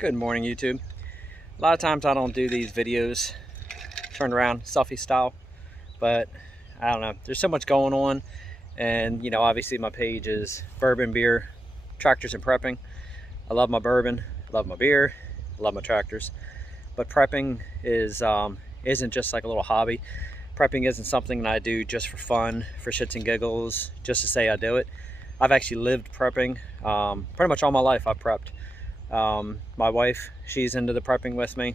Good morning, YouTube. A lot of times I don't do these videos turned around selfie style, but I don't know, there's so much going on, and you know, obviously my page is bourbon, beer, tractors, and prepping. I love my bourbon, I love my beer, I love my tractors, but prepping is isn't just like a little hobby. Prepping isn't something that I do just for fun, for shits and giggles, just to say I do it. I've actually lived prepping. Pretty much all my life I've prepped. My wife, she's into the prepping with me.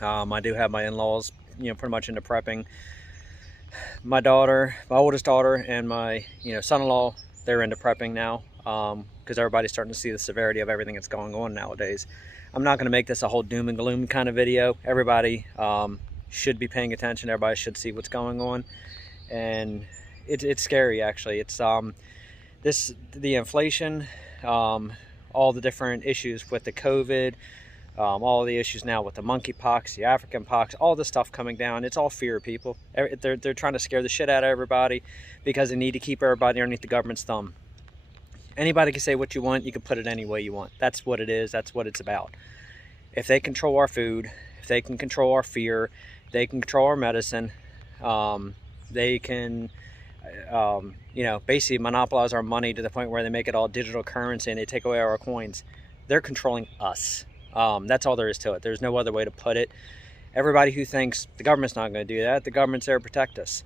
I do have my in-laws, you know, pretty much into prepping. My daughter, my oldest daughter, and my, son-in-law, they're into prepping now, because everybody's starting to see the severity of everything that's going on nowadays. I'm not going to make this a whole doom and gloom kind of video. Everybody should be paying attention. Everybody should see what's going on, and it's scary actually. It's the inflation, all the different issues with the COVID, all the issues now with the monkeypox, the African pox, all this stuff coming down. It's all fear, people. They're trying to scare the shit out of everybody because they need to keep everybody underneath the government's thumb. Anybody can say what you want. You can put it any way you want. That's what it is. That's what it's about. If they control our food, if they can control our fear, they can control our medicine. They can basically monopolize our money to the point where they make it all digital currency and they take away our coins. They're controlling us. That's all there is to it. There's no other way to put it. Everybody who thinks the government's not going to do that, the government's there to protect us.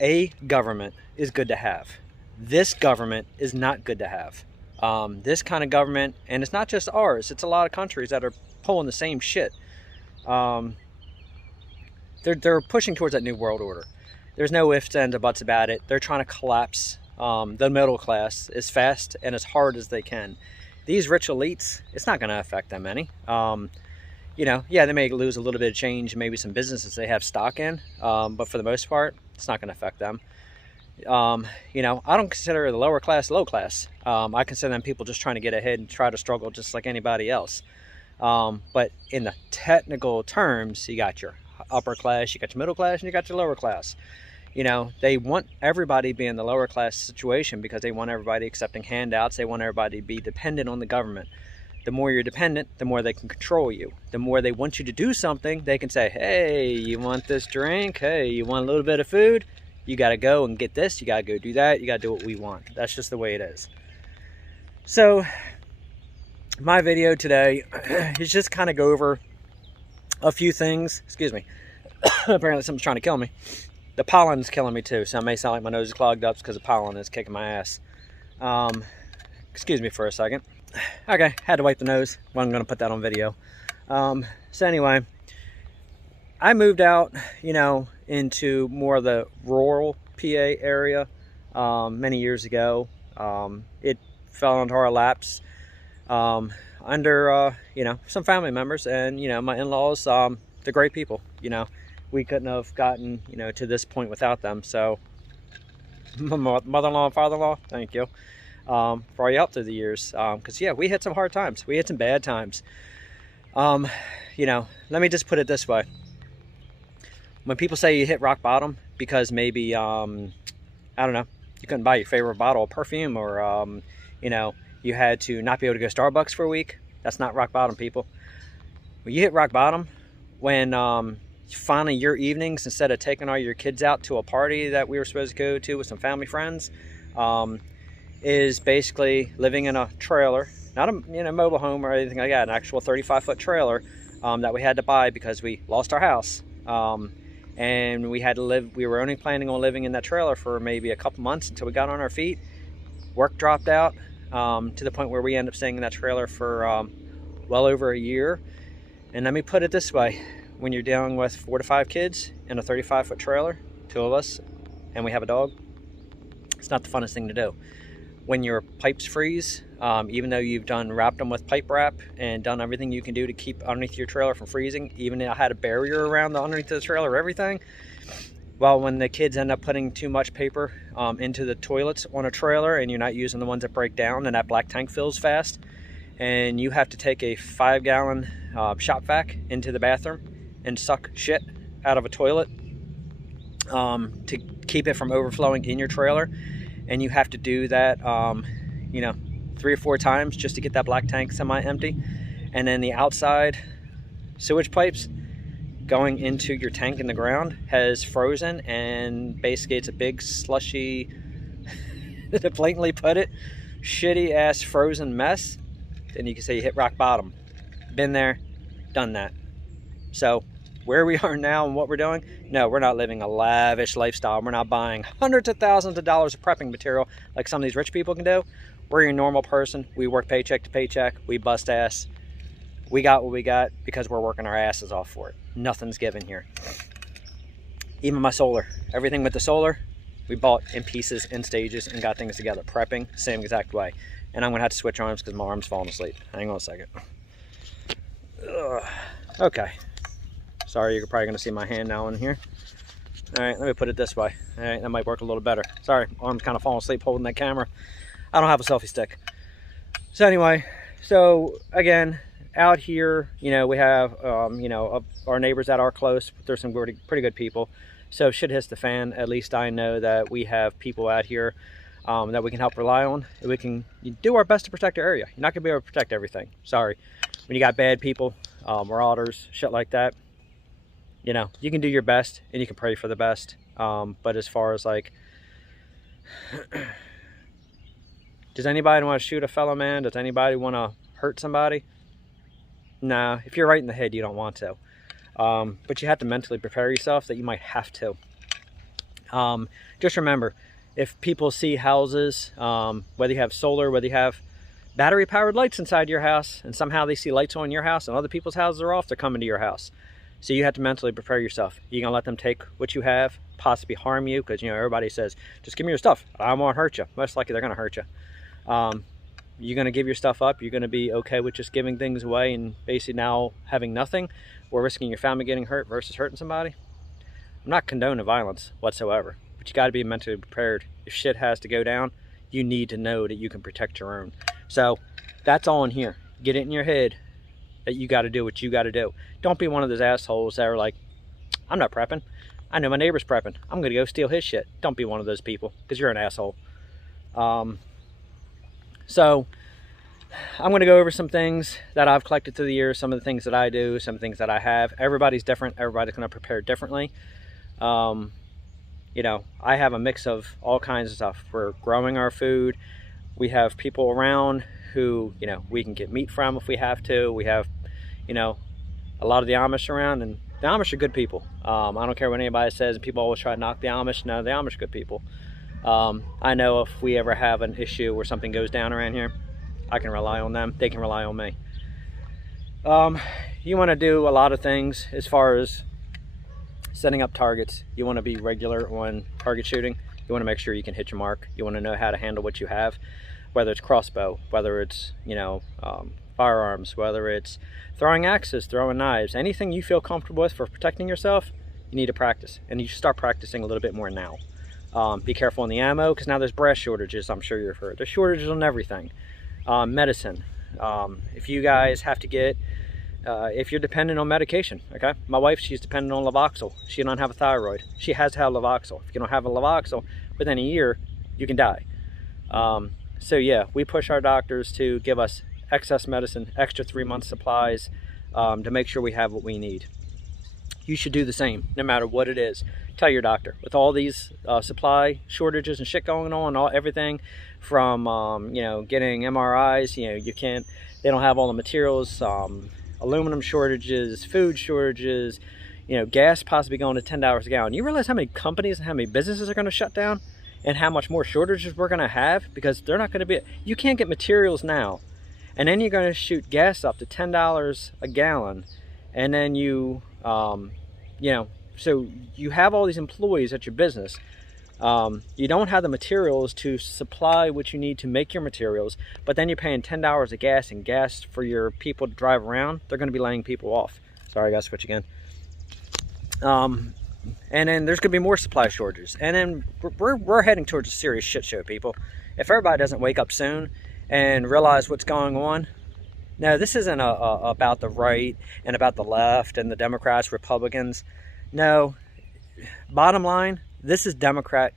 A government is good to have. This government is not good to have. This kind of government, and it's not just ours, it's a lot of countries that are pulling the same shit. They're pushing towards that new world order. There's no ifs, ands, or buts about it. They're trying to collapse the middle class as fast and as hard as they can. These rich elites, it's not going to affect them any. Yeah, they may lose a little bit of change, maybe some businesses they have stock in, but for the most part, it's not going to affect them. I don't consider the lower class low class. I consider them people just trying to get ahead and try to struggle just like anybody else. But in the technical terms, you got your upper class, you got your middle class, and you got your lower class. They want everybody to be in the lower class situation because they want everybody accepting handouts. They want everybody to be dependent on the government. The more you're dependent, the more they can control you. The more they want you to do something, they can say, hey, you want this drink? Hey, you want a little bit of food? You got to go and get this. You got to go do that. You got to do what we want. That's just the way it is. So my video today is just kind of go over a few things. Excuse me. Apparently something's trying to kill me. The pollen's killing me too, so it may sound like my nose is clogged up because the pollen is kicking my ass. Excuse me for a second. Okay, had to wipe the nose. Well, I'm going to put that on video. So anyway, I moved out, into more of the rural PA area many years ago. It fell into our laps under, some family members, and, my in-laws, they're great people, We couldn't have gotten, to this point without them. So, mother-in-law and father-in-law, thank you for all your help through the years. Because, yeah, we had some hard times. We had some bad times. Let me just put it this way. When people say you hit rock bottom because maybe, I don't know, you couldn't buy your favorite bottle of perfume, or, you had to not be able to go to Starbucks for a week, that's not rock bottom, people. When you hit rock bottom, when finally your evenings, instead of taking all your kids out to a party that we were supposed to go to with some family friends, is basically living in a trailer, not a mobile home or anything like that, an actual 35-foot trailer that we had to buy because we lost our house, and we had to live. We were only planning on living in that trailer for maybe a couple months until we got on our feet. Work dropped out to the point where we ended up staying in that trailer for well over a year. And let me put it this way. When you're dealing with 4 to 5 kids in a 35-foot trailer, 2 of us, and we have a dog, it's not the funnest thing to do. When your pipes freeze, even though you've wrapped them with pipe wrap and done everything you can do to keep underneath your trailer from freezing, even I had a barrier around the underneath the trailer, everything. Well, when the kids end up putting too much paper into the toilets on a trailer, and you're not using the ones that break down, and that black tank fills fast, and you have to take a 5-gallon shop vac into the bathroom and suck shit out of a toilet to keep it from overflowing in your trailer, and you have to do that 3 or 4 times just to get that black tank semi-empty. and then the outside sewage pipes going into your tank in the ground has frozen, and basically it's a big slushy, to blatantly put it, shitty ass frozen mess. Then you can say you hit rock bottom. Been there, done that. So where we are now and what we're doing, no, we're not living a lavish lifestyle. We're not buying hundreds of thousands of dollars of prepping material like some of these rich people can do. We're your normal person. We work paycheck to paycheck. We bust ass. We got what we got because we're working our asses off for it. Nothing's given here. Even my solar, everything with the solar, we bought in pieces, in stages, and got things together. Prepping, same exact way. And I'm gonna have to switch arms because my arm's falling asleep. Hang on a second. Ugh. Okay. Sorry, you're probably gonna see my hand now in here. All right, let me put it this way. All right, that might work a little better. Sorry, arm's kind of falling asleep holding that camera. I don't have a selfie stick. So anyway, so again, out here, you know, we have, you know, our neighbors that are close. There's some pretty good people. So shit hits the fan. At least I know that we have people out here that we can help rely on. We can do our best to protect our area. You're not gonna be able to protect everything. Sorry. When you got bad people, marauders, shit like that, you know, you can do your best and you can pray for the best. But as far as like, does anybody want to shoot a fellow man? Does anybody want to hurt somebody? No, if you're right in the head, you don't want to. But you have to mentally prepare yourself that you might have to. Just remember, if people see houses, whether you have solar, whether you have battery powered lights inside your house, and somehow they see lights on your house and other people's houses are off, they're coming to your house. So you have to mentally prepare yourself. You're gonna let them take what you have, possibly harm you, because you know everybody says, just give me your stuff, I won't hurt you. Most likely they're gonna hurt you. You're gonna give your stuff up, you're gonna be okay with just giving things away and basically now having nothing, or risking your family getting hurt versus hurting somebody. I'm not condoning violence whatsoever, but you gotta be mentally prepared. If shit has to go down, you need to know that you can protect your own. So that's all in here. Get it in your head that you gotta do what you gotta do. Don't be one of those assholes that are like, I'm not prepping. I know my neighbor's prepping. I'm gonna go steal his shit. Don't be one of those people, because you're an asshole. So I'm going to go over some things that I've collected through the years, some of the things that I do, some things that I have. Everybody's different. Everybody's going to prepare differently. You know, I have a mix of all kinds of stuff. We're growing our food. We have people around who, you know, we can get meat from if we have to. We have, you know, a lot of the Amish around, and the Amish are good people. I don't care what anybody says. People always try to knock the Amish. No, the Amish are good people. I know if we ever have an issue where something goes down around here, I can rely on them. They can rely on me. You want to do a lot of things as far as setting up targets. You want to be regular on target shooting. You want to make sure you can hit your mark. You want to know how to handle what you have, whether it's crossbow, whether it's, you know, firearms, whether it's throwing axes, throwing knives, anything you feel comfortable with for protecting yourself, you need to practice. And you should start practicing a little bit more now. Be careful on the ammo, because now there's brass shortages. I'm sure you've heard. There's shortages on everything. Medicine. If you guys have to get, if you're dependent on medication, okay? My wife, she's dependent on Levoxyl. She don't have a thyroid. She has to have Levoxyl. If you don't have a Levoxyl, within a year, you can die. So yeah, we push our doctors to give us excess medicine, extra 3 months supplies, to make sure we have what we need. You should do the same, no matter what it is. Tell your doctor. With all these supply shortages and shit going on, everything from you know, getting MRIs, you know, they don't have all the materials, aluminum shortages, food shortages, you know, gas possibly going to $10 a gallon. You realize how many companies and how many businesses are going to shut down, and how much more shortages we're going to have, because they're not going to be, you can't get materials now, and then you're going to shoot gas up to $10 a gallon, and then you know, so you have all these employees at your business. You don't have the materials to supply what you need to make your materials, but then you're paying $10 of gas and gas for your people to drive around. They're going to be laying people off. Sorry, I got to switch again. And then there's going to be more supply shortages. And then we're heading towards a serious shit show, people. If everybody doesn't wake up soon and realize what's going on. Now, this isn't about the right and about the left and the Democrats, Republicans. No, bottom line, this is Democrat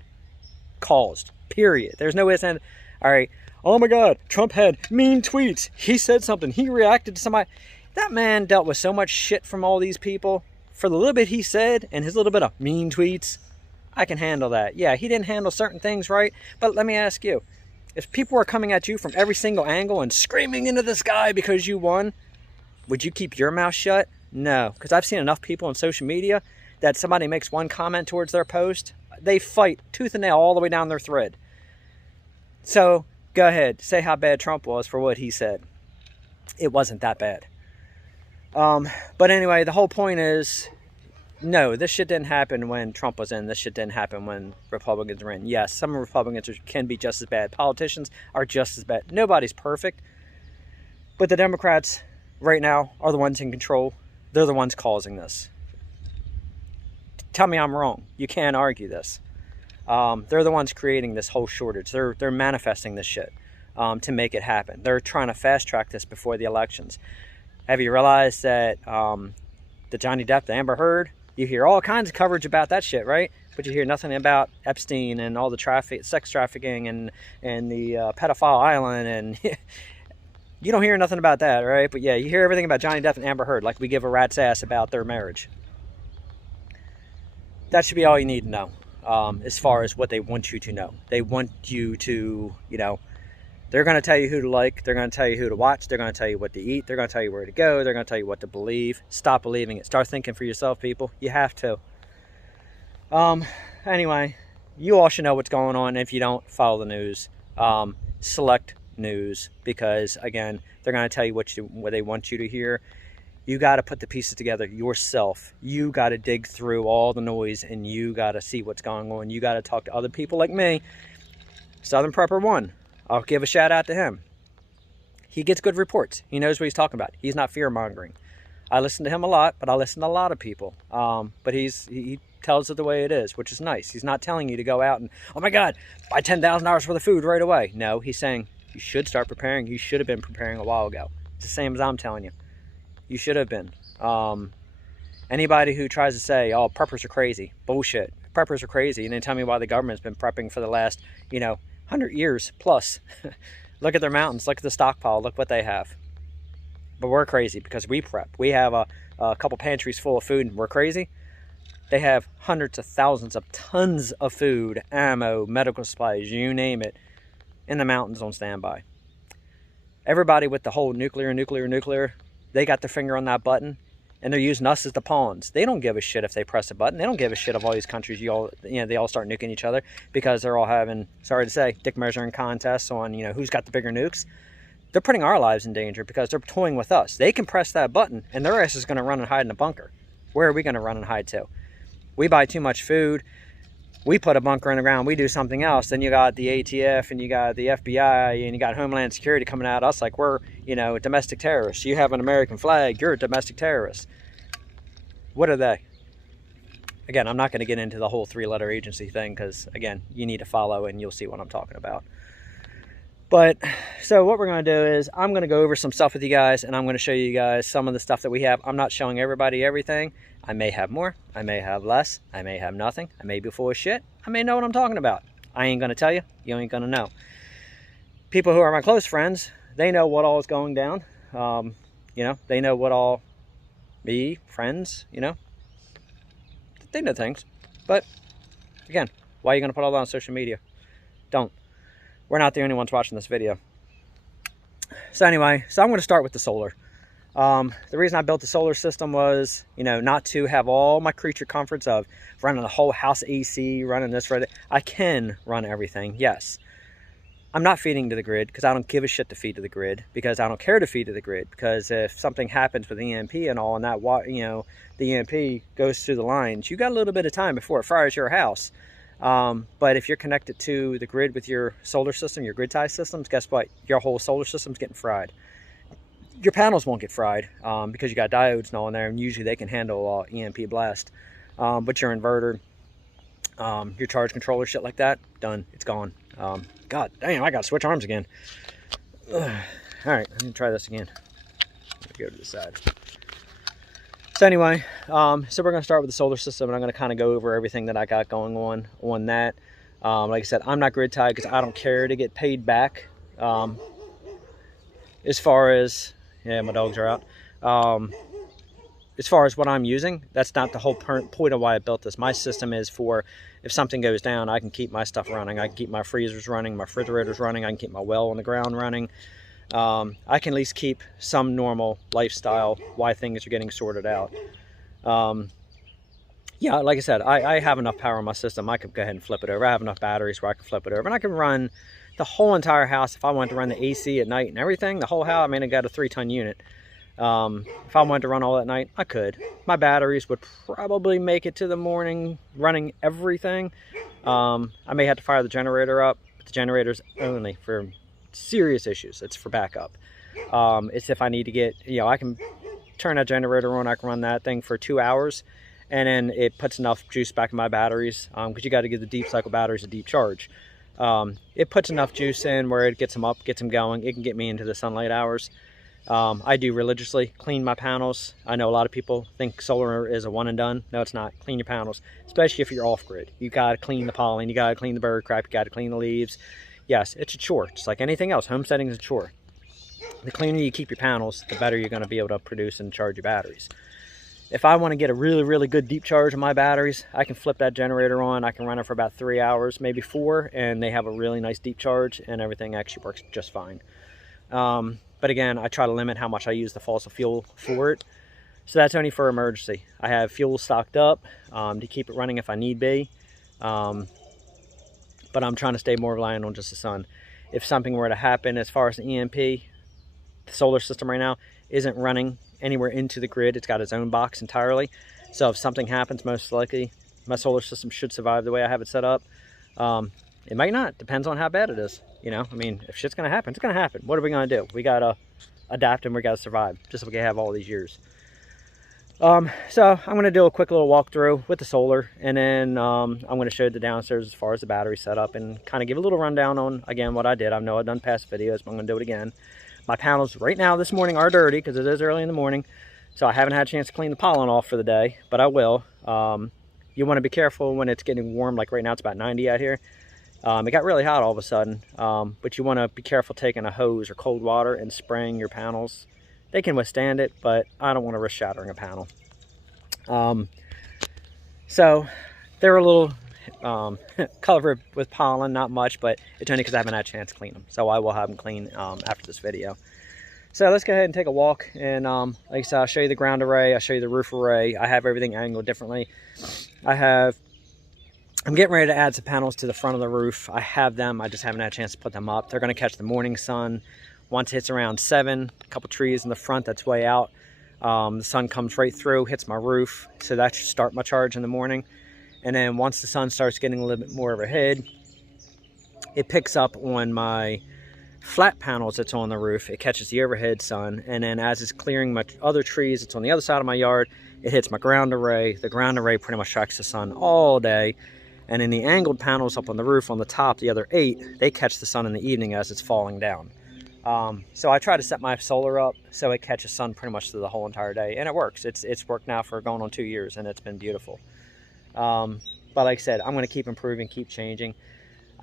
caused, period. There's no way to say, all right, oh my God, Trump had mean tweets. He said something. He reacted to somebody. That man dealt with so much shit from all these people. For the little bit he said and his little bit of mean tweets, I can handle that. Yeah, he didn't handle certain things right. But let me ask you, if people are coming at you from every single angle and screaming into the sky because you won, would you keep your mouth shut? No, because I've seen enough people on social media that somebody makes one comment towards their post, they fight tooth and nail all the way down their thread. So go ahead, say how bad Trump was for what he said. It wasn't that bad. But anyway, the whole point is, no, this shit didn't happen when Trump was in. This shit didn't happen when Republicans were in. Yes, some Republicans can be just as bad. Politicians are just as bad. Nobody's perfect. But the Democrats right now are the ones in control. They're the ones causing this. Tell me I'm wrong. You can't argue this. They're the ones creating this whole shortage. They're manifesting this shit to make it happen. They're trying to fast track this before the elections. Have you realized that the Johnny Depp, the Amber Heard, you hear all kinds of coverage about that shit, right? But you hear nothing about Epstein and all the sex trafficking and the pedophile island, and you don't hear nothing about that, right? But yeah, you hear everything about Johnny Depp and Amber Heard, like we give a rat's ass about their marriage. That should be all you need to know, as far as what they want you to know. They want you to, they're going to tell you who to like. They're going to tell you who to watch. They're going to tell you what to eat. They're going to tell you where to go. They're going to tell you what to believe. Stop believing it. Start thinking for yourself, people. You have to. Anyway, you all should know what's going on. If you don't, follow the news. Select news, because, again, they're going to tell you what they want you to hear. You got to put the pieces together yourself. You got to dig through all the noise, and you got to see what's going on. You got to talk to other people like me. Southern Prepper 1. I'll give a shout out to him. He gets good reports. He knows what he's talking about. He's not fear-mongering. I listen to him a lot, but I listen to a lot of people. But he tells it the way it is, which is nice. He's not telling you to go out and, oh my God, buy $10,000 worth of food right away. No, he's saying you should start preparing. You should have been preparing a while ago. It's the same as I'm telling you. You should have been. Anybody who tries to say, oh, preppers are crazy. Bullshit. Preppers are crazy. And then tell me why the government's been prepping for the last, 100 years plus. Look at their mountains. Look at the stockpile. Look what they have. But we're crazy because we prep. We have a couple pantries full of food, and we're crazy. They have hundreds of thousands of tons of food, ammo, medical supplies, you name it, in the mountains on standby. Everybody with the whole nuclear, they got their finger on that button, and they're using us as the pawns. They don't give a shit if they press a button. They don't give a shit if all these countries, they all start nuking each other because they're all having, sorry to say, dick measuring contests on, who's got the bigger nukes. They're putting our lives in danger because they're toying with us. They can press that button, and their ass is going to run and hide in a bunker. Where are we going to run and hide to? We buy too much food. We put a bunker in the ground. We do something else. Then you got the ATF, and you got the FBI, and you got Homeland Security coming at us like we're, domestic terrorists. You have an American flag. You're a domestic terrorist. What are they? Again, I'm not going to get into the whole three-letter agency thing because, again, you need to follow, and you'll see what I'm talking about. But, so what we're going to do is I'm going to go over some stuff with you guys, and I'm going to show you guys some of the stuff that we have. I'm not showing everybody everything. I may have more. I may have less. I may have nothing. I may be full of shit. I may know what I'm talking about. I ain't going to tell you. You ain't going to know. People who are my close friends, they know what all is going down. They know what all, friends, they know things. But, again, why are you going to put all that on social media? Don't. We're not the only ones watching this video. So anyway, I'm going to start with the solar. The reason I built the solar system was, not to have all my creature comforts of running the whole house AC, running this, running. I can run everything, yes. I'm not feeding to the grid because I don't give a shit to feed to the grid, because I don't care to feed to the grid, because if something happens with EMP and all, and that, the EMP goes through the lines, you got a little bit of time before it fires your house. But if you're connected to the grid with your solar system, your grid tie systems, guess what? Your whole solar system's getting fried. Your panels won't get fried because you got diodes and all in there, and usually they can handle EMP blast. But your inverter, your charge controller, shit like that, done. It's gone. God damn, I got to switch arms again. All right, let me try this again. Go to the side. So anyway, so we're going to start with the solar system, and I'm going to kind of go over everything that I got going on that. Like I said, I'm not grid tied because I don't care to get paid back As far as, yeah, my dogs are out. As far as what I'm using, that's not the whole point of why I built this. My system is for if something goes down, I can keep my stuff running. I can keep my freezers running, my refrigerators running. I can keep my well on the ground running. I can at least keep some normal lifestyle while things are getting sorted out. Yeah, like I said, I have enough power in my system. I could go ahead and flip it over. I have enough batteries where I can flip it over. And I can run the whole entire house. If I wanted to run the AC at night and everything, the whole house, I mean, I got a 3-ton unit. If I wanted to run all that night, I could. My batteries would probably make it to the morning running everything. I may have to fire the generator up, but the generator's only for serious issues. It's for backup. It's if I need to get, you know, I can turn that generator on, I can run that thing for 2 hours, and then it puts enough juice back in my batteries, because you got to give the deep cycle batteries a deep charge. It puts enough juice in where it gets them up, gets them going. It can get me into the sunlight hours. I do religiously clean my panels. I know a lot of people think solar is a one and done. No, it's not. Clean your panels, especially if you're off-grid. You got to clean the pollen, you got to clean the bird crap, you got to clean the leaves. Yes, it's a chore. Just like anything else, homesteading is a chore. The cleaner you keep your panels, the better you're going to be able to produce and charge your batteries. If I want to get a really, really good deep charge of my batteries, I can flip that generator on. I can run it for about 3 hours, maybe 4, and they have a really nice deep charge, and everything actually works just fine. But again, I try to limit how much I use the fossil fuel for it. So that's only for emergency. I have fuel stocked up to keep it running if I need be. But I'm trying to stay more reliant on just the sun. If something were to happen as far as the EMP, the solar system right now isn't running anywhere into the grid. It's got its own box entirely. So if something happens, most likely my solar system should survive the way I have it set up. It might not. Depends on how bad it is. You know, I mean, if shit's going to happen, it's going to happen. What are we going to do? We got to adapt and we got to survive, just like we have all these years. So I'm going to do a quick little walkthrough with the solar, and then I'm going to show you the downstairs as far as the battery setup and kind of give a little rundown on, again, what I did. I know I've done past videos, but I'm going to do it again. My panels right now this morning are dirty because it is early in the morning, so I haven't had a chance to clean the pollen off for the day, but I will. You want to be careful when it's getting warm, like right now it's about 90 out here. It got really hot all of a sudden, but you want to be careful taking a hose or cold water and spraying your panels. They can withstand it, but I don't want to risk shattering a panel. So they're a little covered with pollen, not much, but it's only because I haven't had a chance to clean them. So I will have them clean after this video. So let's go ahead and take a walk, and like I said, I'll show you the ground array, I'll show you the roof array. I have everything angled differently. I'm getting ready to add some panels to the front of the roof. I have them, I just haven't had a chance to put them up. They're going to catch the morning sun. Once it hits around 7, a couple trees in the front that's way out. The sun comes right through, hits my roof, so that should start my charge in the morning. And then once the sun starts getting a little bit more overhead, it picks up on my flat panels that's on the roof. It catches the overhead sun, and then as it's clearing my other trees that's on the other side of my yard, it hits my ground array. The ground array pretty much tracks the sun all day. And in the angled panels up on the roof on the top, the other 8, they catch the sun in the evening as it's falling down. So I try to set my solar up so it catches sun pretty much through the whole entire day, and it works. It's worked now for going on 2 years, and it's been beautiful. But like I said, I'm going to keep improving, keep changing.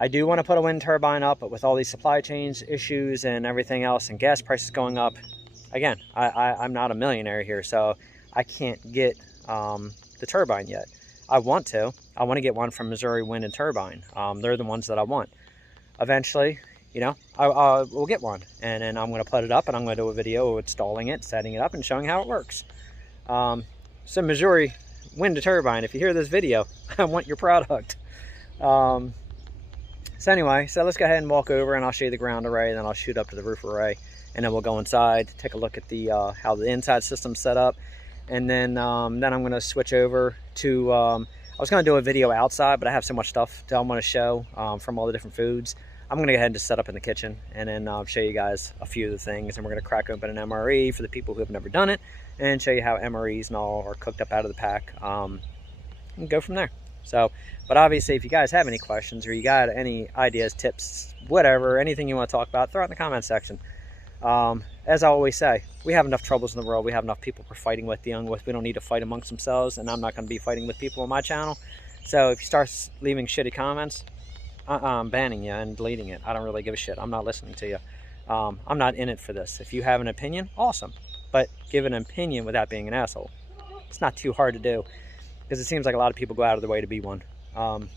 I do want to put a wind turbine up, but with all these supply chains issues and everything else and gas prices going up, again, I'm not a millionaire here, so I can't get the turbine yet. I want to get one from Missouri Wind and Turbine. They're the ones that I want. Eventually, you know, I will get one, and then I'm going to put it up, and I'm going to do a video of installing it, setting it up, and showing how it works. So Missouri Wind and Turbine, if you hear this video, I want your product. So anyway, so let's go ahead and walk over, and I'll show you the ground array, and then I'll shoot up to the roof array, and then we'll go inside, take a look at the how the inside system's set up. And then I'm going to switch over to, I was going to do a video outside, but I have so much stuff that I want to show from all the different foods. I'm going to go ahead and just set up in the kitchen, and then show you guys a few of the things. And we're going to crack open an MRE for the people who have never done it, and show you how MREs and all are cooked up out of the pack, and go from there. So, but obviously, if you guys have any questions, or you got any ideas, tips, whatever, anything you want to talk about, throw it in the comment section. As I always say, we have enough troubles in the world. We have enough people we're fighting with, dealing with. We don't need to fight amongst themselves, and I'm not going to be fighting with people on my channel. So if you start leaving shitty comments, I'm banning you and deleting it. I don't really give a shit. I'm not listening to you. I'm not in it for this. If you have an opinion, awesome. But give an opinion without being an asshole. It's not too hard to do, because it seems like a lot of people go out of their way to be one. I'm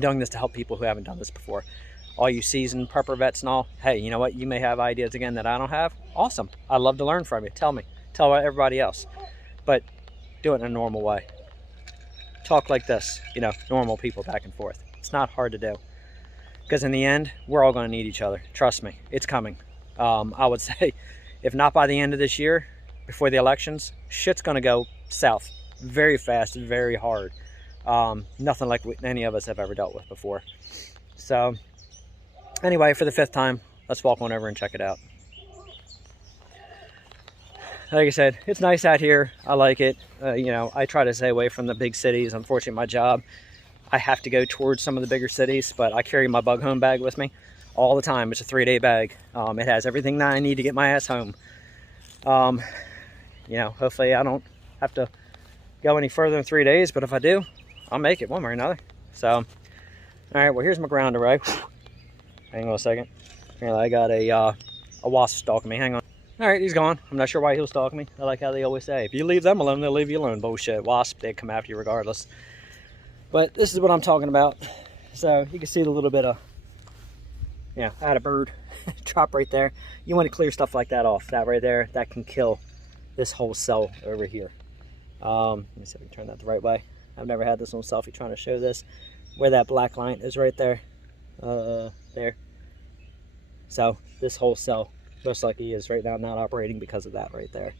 doing this to help people who haven't done this before. All you seasoned prepper vets and all, hey, you know what? You may have ideas again that I don't have. Awesome. I'd love to learn from you. Tell me. Tell everybody else. But do it in a normal way. Talk like this, you know, normal people back and forth. It's not hard to do. Because in the end, we're all going to need each other. Trust me, it's coming. I would say, if not by the end of this year, before the elections, shit's going to go south very fast, very hard. Nothing like any of us have ever dealt with before. So, anyway, for the 5th time, let's walk on over and check it out. Like I said, it's nice out here. I like it. You know, I try to stay away from the big cities. Unfortunately, my job, I have to go towards some of the bigger cities, but I carry my bug home bag with me all the time. It's a 3-day bag. It has everything that I need to get my ass home. You know, hopefully I don't have to go any further than 3 days, but if I do, I'll make it one way or another. So, all right, well, here's my ground array. Hang on a second. Here, I got a wasp stalking me. Hang on. All right, he's gone. I'm not sure why he'll stalk me. I like how they always say, if you leave them alone, they'll leave you alone. Bullshit. Wasp, they come after you regardless. But this is what I'm talking about. So you can see the little bit of, yeah, I had a bird drop right there. You want to clear stuff like that off. That right there, that can kill this whole cell over here. Let me see if we can turn that the right way. I've never had this on selfie trying to show this. Where that black line is right there. There. So this whole cell, most likely, is right now not operating because of that right there.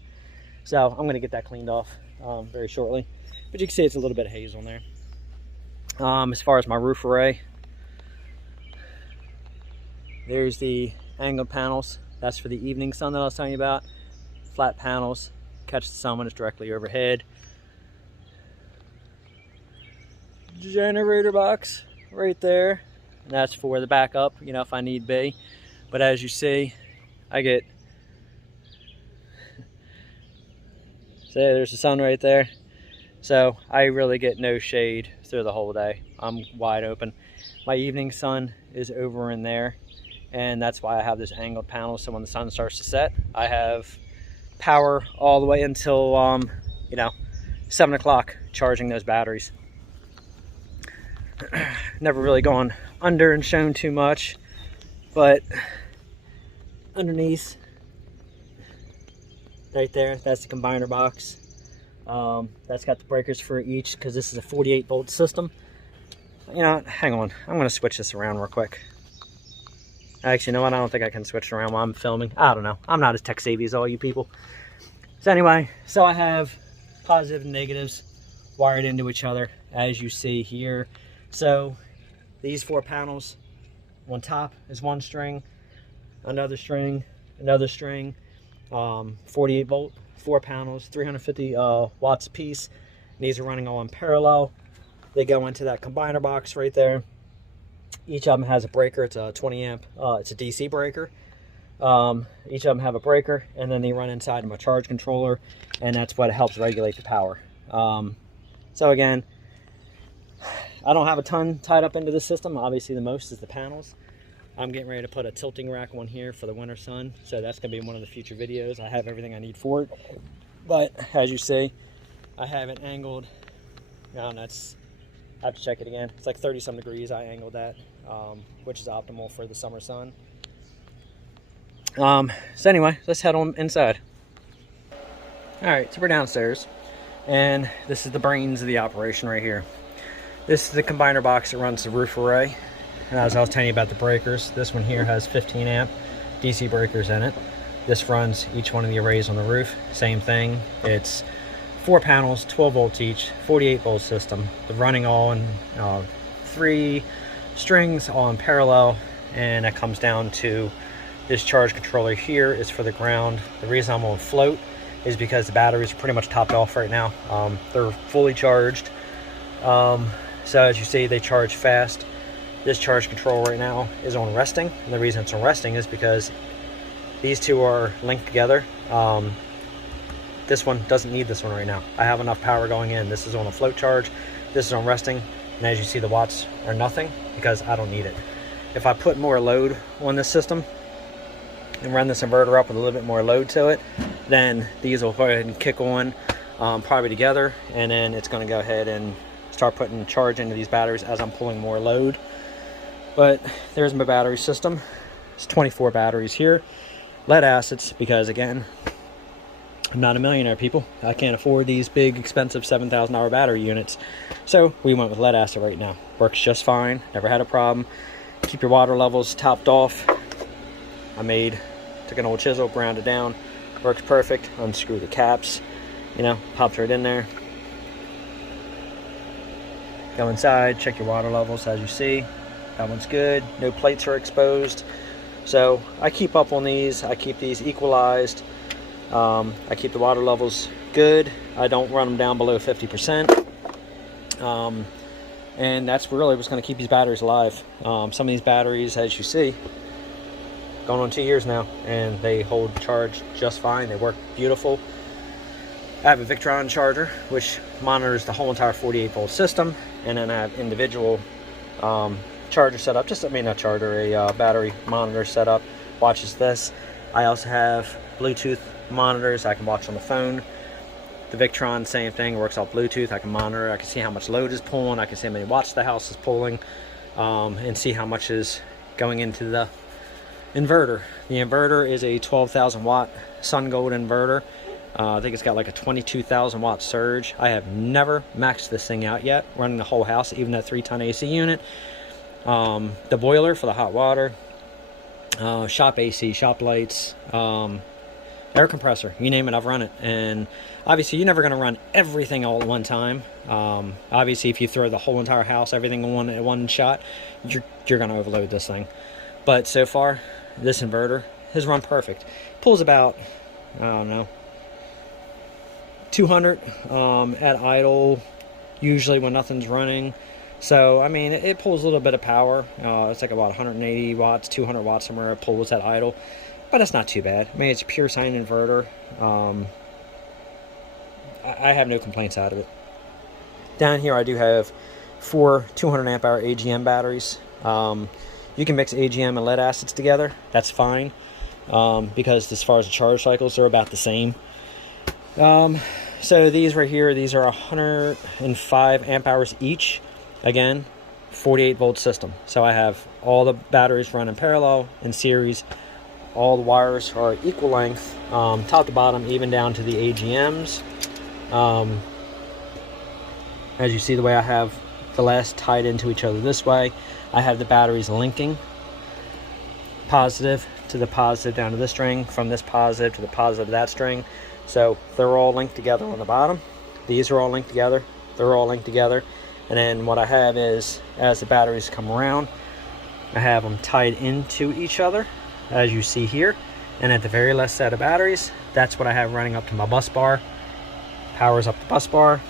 So I'm going to get that cleaned off very shortly. But you can see it's a little bit of haze on there. As far as my roof array, there's the angled panels. That's for the evening sun that I was telling you about. Flat panels, catch the sun when it's directly overhead. Generator box right there. And that's for the backup, you know, if I need be. But as you see, I get, so there's the sun right there. So I really get no shade through the whole day. I'm wide open. My evening sun is over in there, and that's why I have this angled panel. So when the sun starts to set, I have power all the way until you know, 7 o'clock charging those batteries. Never really gone under and shown too much, but underneath right there, that's the combiner box. That's got the breakers for each, because this is a 48 volt system. You know, hang on, I'm going to switch this around real quick. Actually, you know what, I don't think I can switch it around while I'm filming. I don't know, I'm not as tech savvy as all you people. So anyway, so I have positive and negatives wired into each other, as you see here. So these 4 panels, on top is one string, another string, 48 volt, 4 panels, 350 watts a piece. These are running all in parallel. They go into that combiner box right there. Each of them has a breaker. It's a 20 amp, it's a DC breaker. Each of them have a breaker, and then they run inside of a charge controller, and that's what helps regulate the power. So again, I don't have a ton tied up into the system. Obviously the most is the panels. I'm getting ready to put a tilting rack on here for the winter sun, so that's going to be one of the future videos. I have everything I need for it, but as you see, I have it angled. I have to check it again. It's like 30 some degrees. I angled that, which is optimal for the summer sun. So anyway, let's head on inside. All right, so we're downstairs, and this is the brains of the operation right here. This is the combiner box that runs the roof array. And as I was telling you about the breakers, this one here has 15 amp DC breakers in it. This runs each one of the arrays on the roof. Same thing. It's 4 panels, 12 volts each, 48 volt system. They're running all in 3 strings, all in parallel. And it comes down to this charge controller here is for the ground. The reason I'm on float is because the batteries are pretty much topped off right now. They're fully charged. So as you see, they charge fast. This charge control right now is on resting, and the reason it's on resting is because these two are linked together. This one doesn't need this one right now. I have enough power going in. This is on a float charge. This is on resting. And as you see, the watts are nothing because I don't need it. If I put more load on this system and run this inverter up with a little bit more load to it, then these will go ahead and kick on probably together, and then it's going to go ahead and start putting charge into these batteries as I'm pulling more load. But there's my battery system. It's 24 batteries here, lead acids, because again, I'm not a millionaire, people. I can't afford these big expensive $7,000 battery units, so we went with lead acid right now. Works just fine, never had a problem. Keep your water levels topped off. Took an old chisel, ground it down, works perfect. Unscrew the caps, you know, pops right in there. Go inside, check your water levels. As you see, that one's good, no plates are exposed. So I keep up on these, I keep these equalized. I keep the water levels good. I don't run them down below 50%. And that's really what's going to keep these batteries alive. Some of these batteries, as you see, going on 2 years now, and they hold charge just fine. They work beautiful. I have a Victron charger, which monitors the whole entire 48-volt system, and then I have individual charger set up. A battery monitor set up. Watches this. I also have Bluetooth monitors I can watch on the phone. The Victron, same thing, works off Bluetooth. I can monitor, I can see how much load is pulling, I can see how many watts the house is pulling, and see how much is going into the inverter. The inverter is a 12,000 watt Sun Gold inverter. I think it's got like a 22,000 watt surge. I have never maxed this thing out yet, running the whole house, even that 3-ton AC unit. The boiler for the hot water, shop AC, shop lights, air compressor, you name it, I've run it. And obviously you're never going to run everything all at one time. Obviously if you throw the whole entire house, everything on at one shot, you're going to overload this thing. But so far, this inverter has run perfect. Pulls about, I don't know, 200 at idle, usually when nothing's running. So I mean, it pulls a little bit of power. It's like about 180 watts, 200 watts somewhere it pulls at idle, but that's not too bad. I mean, it's a pure sine inverter. I have no complaints out of it. Down here I do have 4 200 amp hour AGM batteries. You can mix AGM and lead acids together, that's fine, because as far as the charge cycles, they're about the same. So these right here, these are 105 amp hours each. Again, 48 volt system. So I have all the batteries run in parallel, in series. All the wires are equal length, top to bottom, even down to the AGMs. As you see, the way I have the last tied into each other this way, I have the batteries linking positive to the positive down to this string, from this positive to the positive of that string. So they're all linked together on the bottom. These are all linked together. They're all linked together. And then what I have is, as the batteries come around, I have them tied into each other, as you see here. And at the very last set of batteries, that's what I have running up to my bus bar. Powers up the bus bar,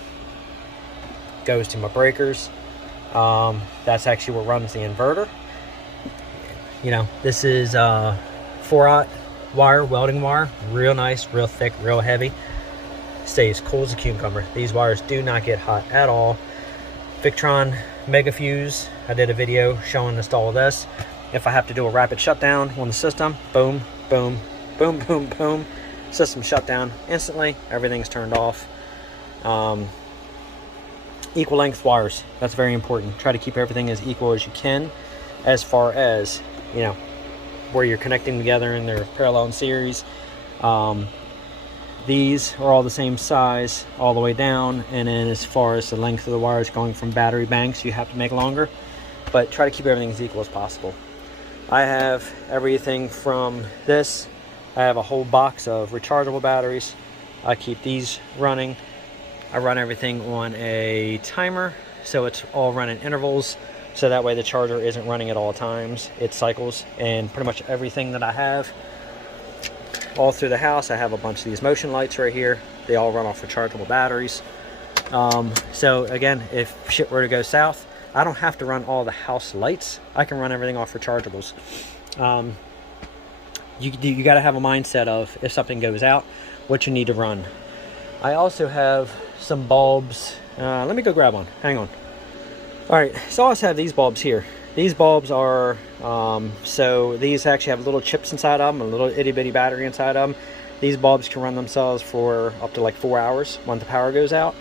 goes to my breakers. That's actually what runs the inverter. You know, this is 4-aught wire, welding wire, real nice, real thick, real heavy. Stays cool as a cucumber. These wires do not get hot at all. Victron Mega Fuse, I did a video showing install of this. If I have to do a rapid shutdown on the system, boom, boom, boom, boom, boom, system shut down instantly, everything's turned off. Equal length wires, that's very important. Try to keep everything as equal as you can, as far as, you know, where you're connecting together and they're parallel in series. These are all the same size all the way down, and then as far as the length of the wires going from battery banks, you have to make longer, but try to keep everything as equal as possible. I have everything from this. I have a whole box of rechargeable batteries. I keep these running. I run everything on a timer, so it's all run in intervals, so that way the charger isn't running at all times. It cycles, and pretty much everything that I have all through the house, I have a bunch of these motion lights right here. They all run off rechargeable batteries. So again, if shit were to go south, I don't have to run all the house lights. I can run everything off rechargeables. You got to have a mindset of, if something goes out, what you need to run. I also have some bulbs. Let me go grab one. Hang on. All right, so I also have these bulbs here. These bulbs are, so these actually have little chips inside of them, a little itty bitty battery inside of them. These bulbs can run themselves for up to like 4 hours when the power goes out.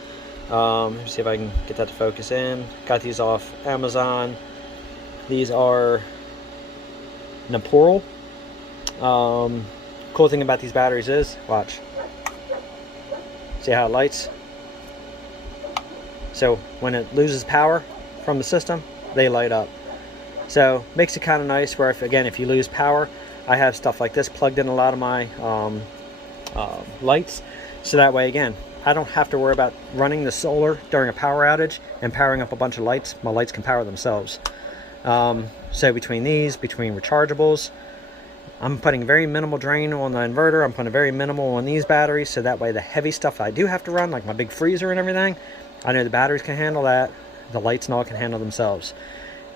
Let me see if I can get that to focus in. Got these off Amazon. These are Naporal. Cool thing about these batteries is, watch. See how it lights? So when it loses power from the system, they light up. So makes it kind of nice where if you lose power, I have stuff like this plugged in a lot of my lights. So that way, again, I don't have to worry about running the solar during a power outage and powering up a bunch of lights. My lights can power themselves. So between these, between rechargeables, I'm putting very minimal drain on the inverter. I'm putting very minimal on these batteries, so that way the heavy stuff I do have to run, like my big freezer and everything, I know the batteries can handle that. The lights and all can handle themselves.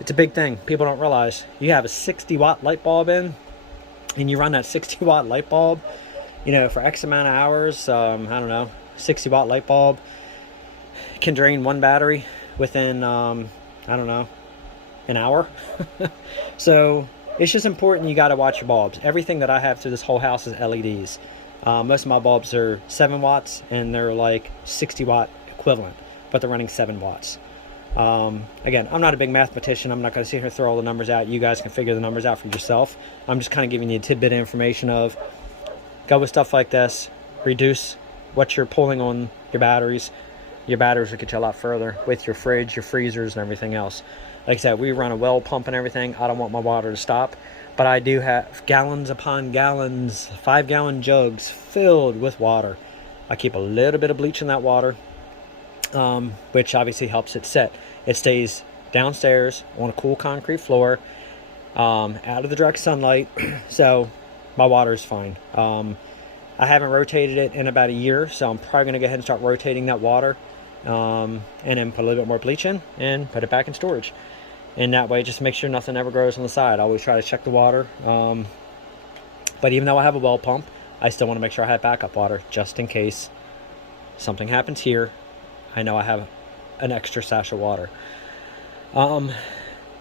It's a big thing. People don't realize you have a 60-watt light bulb in, and you run that 60-watt light bulb, you know, for X amount of hours. I don't know, 60-watt light bulb can drain one battery within, I don't know, an hour. So it's just important you got to watch your bulbs. Everything that I have through this whole house is LEDs. Most of my bulbs are 7 watts, and they're like 60-watt equivalent, but they're running 7 watts. Again, I'm not a big mathematician. I'm not going to sit here and throw all the numbers out. You guys can figure the numbers out for yourself. I'm just kind of giving you a tidbit of information of go with stuff like this. Reduce what you're pulling on your batteries. Your batteries will get you a lot further with your fridge, your freezers, and everything else. Like I said, we run a well pump and everything. I don't want my water to stop, but I do have gallons upon gallons, 5-gallon jugs filled with water. I keep a little bit of bleach in that water, which obviously helps it set. It stays downstairs on a cool concrete floor, out of the direct sunlight, so my water is fine. I haven't rotated it in about a year, so I'm probably going to go ahead and start rotating that water, and then put a little bit more bleach in and put it back in storage. And that way, just make sure nothing ever grows on the side. I always try to check the water. But even though I have a well pump, I still want to make sure I have backup water just in case something happens here. I know I have an extra stash of water.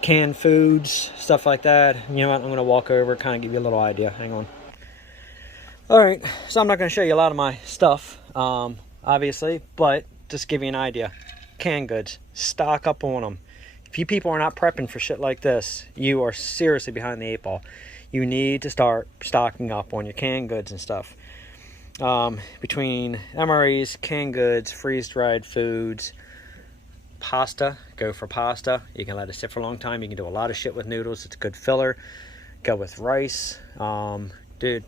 Canned foods, stuff like that. You know what? I'm going to walk over, kind of give you a little idea. Hang on. All right. So I'm not going to show you a lot of my stuff, obviously, but just give you an idea. Canned goods. Stock up on them. If you people are not prepping for shit like this, you are seriously behind the 8 ball. You need to start stocking up on your canned goods and stuff. Between MREs, canned goods, freeze-dried foods, pasta, go for pasta. You can let it sit for a long time. You can do a lot of shit with noodles. It's a good filler. Go with rice. Dude,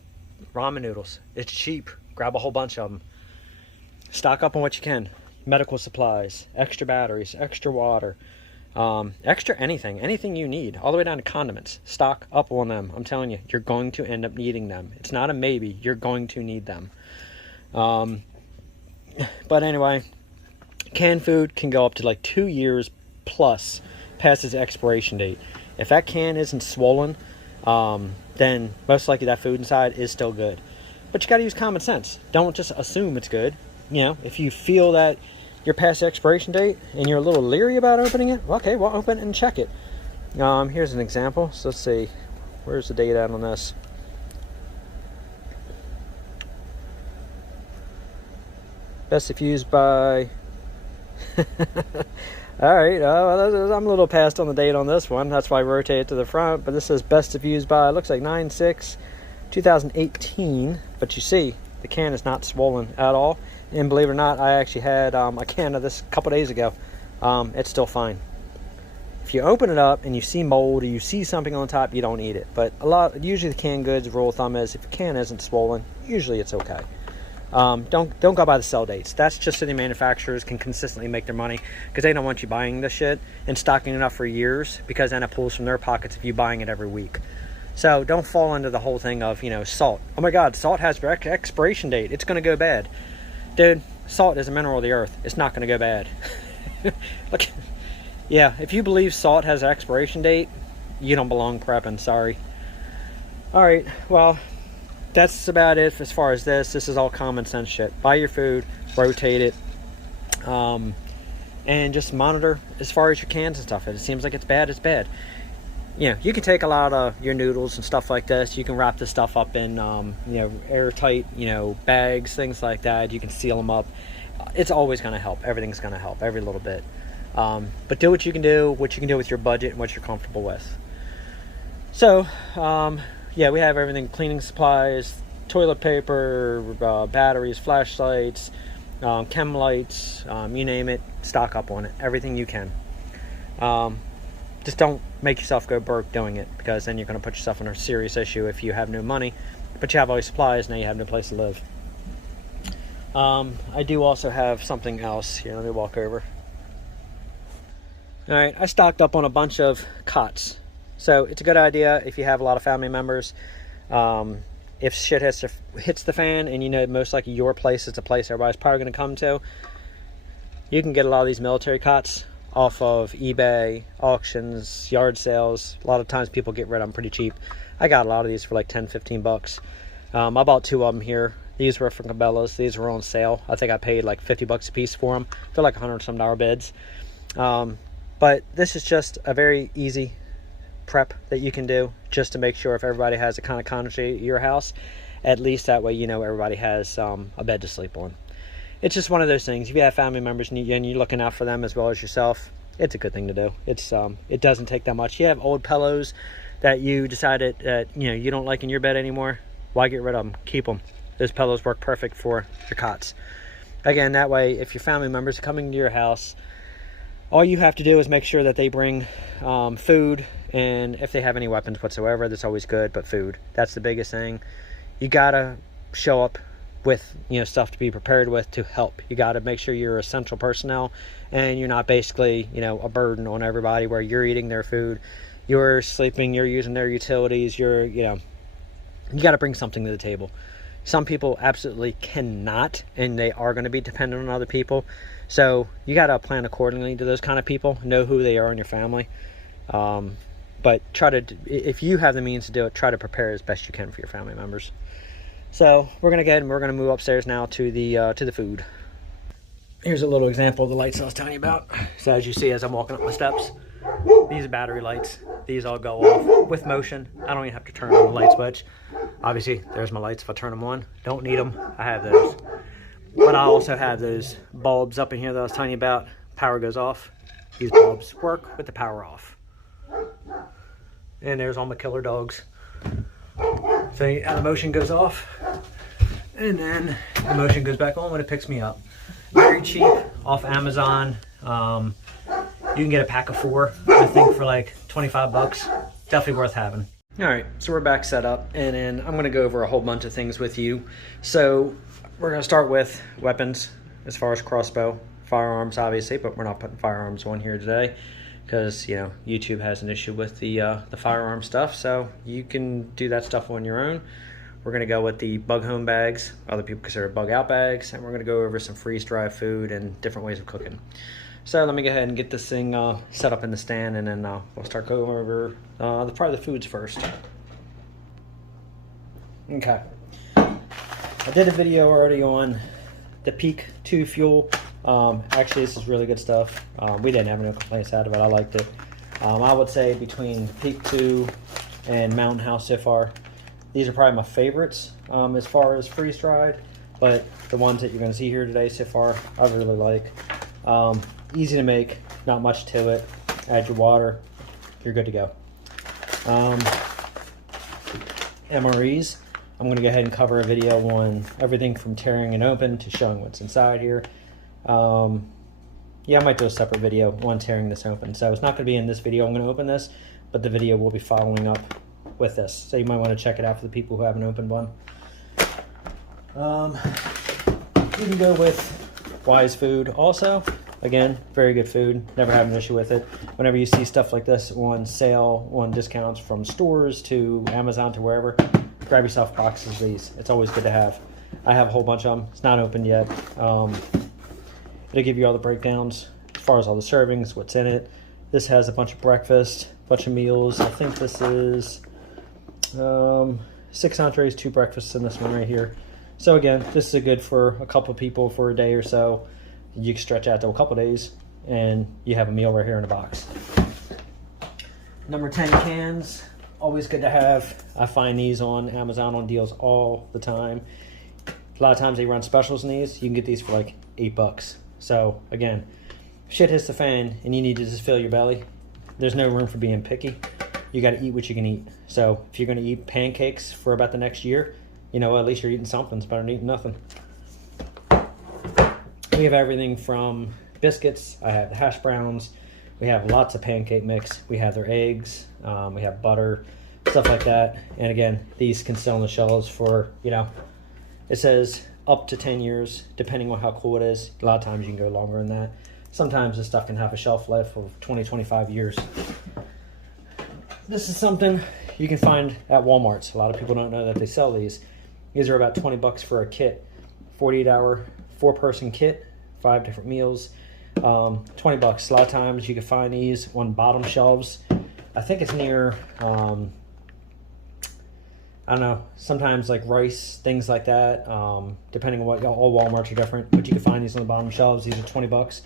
ramen noodles. It's cheap. Grab a whole bunch of them. Stock up on what you can. Medical supplies, extra batteries, extra water. Extra anything you need, all the way down to condiments. Stock up on them. I'm telling you, you're going to end up needing them. It's not a maybe, you're going to need them. But anyway, canned food can go up to like 2 years plus past its expiration date. If that can isn't swollen, then most likely that food inside is still good. But you got to use common sense. Don't just assume it's good. You know, if you feel that you're past the expiration date and you're a little leery about opening it, okay, well, open it and check it. Here's an example. So let's see, where's the date at on this? Best if used by all right, I'm a little past on the date on this one. That's why I rotate it to the front, but this says best if used by, it looks like 9/6/2018, but you see the can is not swollen at all. And believe it or not, I actually had a can of this a couple days ago. It's still fine. If you open it up and you see mold or you see something on the top, you don't eat it. But usually the canned goods rule of thumb is if a can isn't swollen, usually it's okay. Don't go by the sell dates. That's just so the manufacturers can consistently make their money, because they don't want you buying this shit and stocking it up for years, because then it pulls from their pockets if you buying it every week. So don't fall into the whole thing of, you know, salt. Oh my God, salt has expiration date. It's going to go bad. Dude, salt is a mineral of the earth. It's not going to go bad. Look, yeah, if you believe salt has an expiration date, you don't belong prepping. Sorry. All right, well, that's about it as far as this. This is all common sense shit. Buy your food, rotate it, and and just monitor as far as your cans and stuff. If it seems like it's bad, it's bad. You know, you can take a lot of your noodles and stuff like this. You can wrap this stuff up in, you know, airtight, you know, bags, things like that. You can seal them up. It's always going to help. Everything's going to help, every little bit. But do what you can do with your budget and what you're comfortable with. So, yeah, we have everything: cleaning supplies, toilet paper, batteries, flashlights, chem lights, you name it, stock up on it. Everything you can. Just don't make yourself go broke doing it, because then you're going to put yourself in a serious issue if you have no money, but you have all your supplies, now you have no place to live. I do also have something else here. Let me walk over. All right, I stocked up on a bunch of cots. So it's a good idea if you have a lot of family members. If shit hits the fan, and you know most likely your place is a place everybody's probably going to come to, you can get a lot of these military cots off of eBay, auctions, yard sales. A lot of times people get rid of them pretty cheap. I got a lot of these for like 10-15 bucks. I bought 2 of them here. These were from Cabela's. These were on sale. I think I paid like 50 bucks a piece for them. They're like $100-some bids. But this is just a very easy prep that you can do, just to make sure if everybody has a kind of continuity at your house, at least that way you know everybody has a bed to sleep on. It's just one of those things. If you have family members and you're looking out for them as well as yourself, it's a good thing to do. It's it doesn't take that much. You have old pillows that you decided that you don't like in your bed anymore, why get rid of them? Keep them. Those pillows work perfect for your cots. Again, that way if your family members are coming to your house, all you have to do is make sure that they bring food, and if they have any weapons whatsoever, that's always good, but food, that's the biggest thing. You gotta show up with stuff to be prepared with to help. You got to make sure you're essential personnel and you're not basically a burden on everybody, where you're eating their food, you're sleeping, you're using their utilities, you got to bring something to the table. Some people absolutely cannot, and they are going to be dependent on other people, so you got to plan accordingly to those kind of people. Know who they are in your family, but try to, if you have the means to do it, try to prepare as best you can for your family members. So we're gonna get and we're gonna move upstairs now to the food. Here's a little example of the lights I was telling you about. So as you see, as I'm walking up the steps, these are battery lights. These all go off with motion. I don't even have to turn on the light switch. Obviously, there's my lights if I turn them on. Don't need them. I have those. But I also have those bulbs up in here that I was telling you about. Power goes off. These bulbs work with the power off. And there's all my killer dogs. So the motion goes off, and then the motion goes back on when it picks me up. Very cheap, off Amazon. You can get a pack of 4, I think, for like 25 bucks. Definitely worth having. All right, so we're back set up, and then I'm gonna go over a whole bunch of things with you. So we're gonna start with weapons, as far as crossbow, firearms, obviously, but we're not putting firearms on here today, because YouTube has an issue with the firearm stuff, so you can do that stuff on your own. We're going to go with the bug home bags, other people consider bug out bags, and we're going to go over some freeze-dried food and different ways of cooking. So let me go ahead and get this thing set up in the stand, and then we'll start going over probably the foods first. Okay. I did a video already on the Peak 2 fuel. Actually, this is really good stuff. We didn't have no complaints out of it. I liked it. I would say between Peak 2 and Mountain House so far, these are probably my favorites as far as freeze-dried, but the ones that you're going to see here today so far, I really like. Easy to make, not much to it. Add your water, you're good to go. MREs, I'm going to go ahead and cover a video on everything from tearing it open to showing what's inside here. Yeah, I might do a separate video on tearing this open. So it's not going to be in this video I'm going to open this, but the video will be following up with this. So you might want to check it out for the people who haven't opened one. You can go with Wise Food also. Again, very good food. Never have an issue with it. Whenever you see stuff like this on sale, on discounts from stores to Amazon to wherever, grab yourself boxes of these. It's always good to have. I have a whole bunch of them. It's not opened yet. It'll give you all the breakdowns as far as all the servings, what's in it. This has a bunch of breakfast, a bunch of meals. I think this is 6 entrees, 2 breakfasts in this one right here. So again, this is good for a couple people for a day or so. You can stretch out to a couple days and you have a meal right here in the box. Number 10 cans, always good to have. I find these on Amazon on deals all the time. A lot of times they run specials in these. You can get these for like $8. So again, shit hits the fan and you need to just fill your belly. There's no room for being picky. You got to eat what you can eat. So if you're going to eat pancakes for about the next year, you know, at least you're eating something. It's better than eating nothing. We have everything from biscuits. I have the hash browns. We have lots of pancake mix. We have their eggs. We have butter, stuff like that. And again, these can sell on the shelves for, you know, it says up to 10 years, depending on how cool it is. A lot of times you can go longer than that. Sometimes this stuff can have a shelf life of 20, 25 years. This is something you can find at Walmart's. A lot of people don't know that they sell these. These are about 20 bucks for a kit. 48-hour, 4-person kit, 5 different meals. 20 bucks. A lot of times you can find these on bottom shelves. I think it's near, I don't know, sometimes like rice, things like that. Depending on what, all Walmarts are different, but you can find these on the bottom shelves. These are 20 bucks.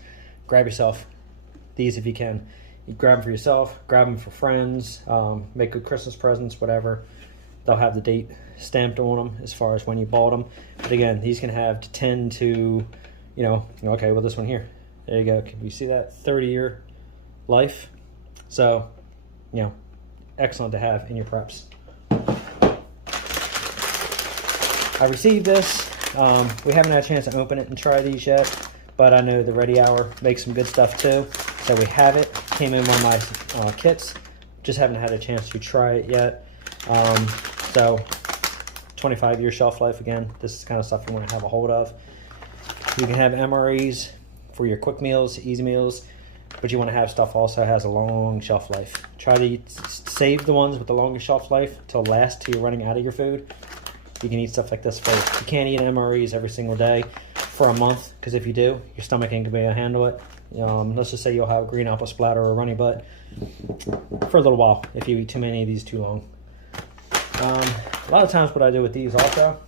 Grab yourself these if you can. You grab them for yourself, grab them for friends, make good Christmas presents, whatever. They'll have the date stamped on them as far as when you bought them. But again, these can have 10 to, you know, okay, well this one here. There you go. Can you see that? 30-year life. So, you know, excellent to have in your preps. I received this. We haven't had a chance to open it and try these yet, but I know the Ready Hour makes some good stuff too. So we have it. Came in one of my kits. Just haven't had a chance to try it yet. So 25-year shelf life again. This is the kind of stuff you want to have a hold of. You can have MREs for your quick meals, easy meals, but you want to have stuff also has a long shelf life. Try to save the ones with the longest shelf life till last till you're running out of your food. You can eat stuff like this first. You can't eat MREs every single day for a month, because if you do, your stomach ain't gonna be able to handle it. Let's just say you'll have a green apple splatter or a runny butt for a little while if you eat too many of these too long. A lot of times what I do with these also,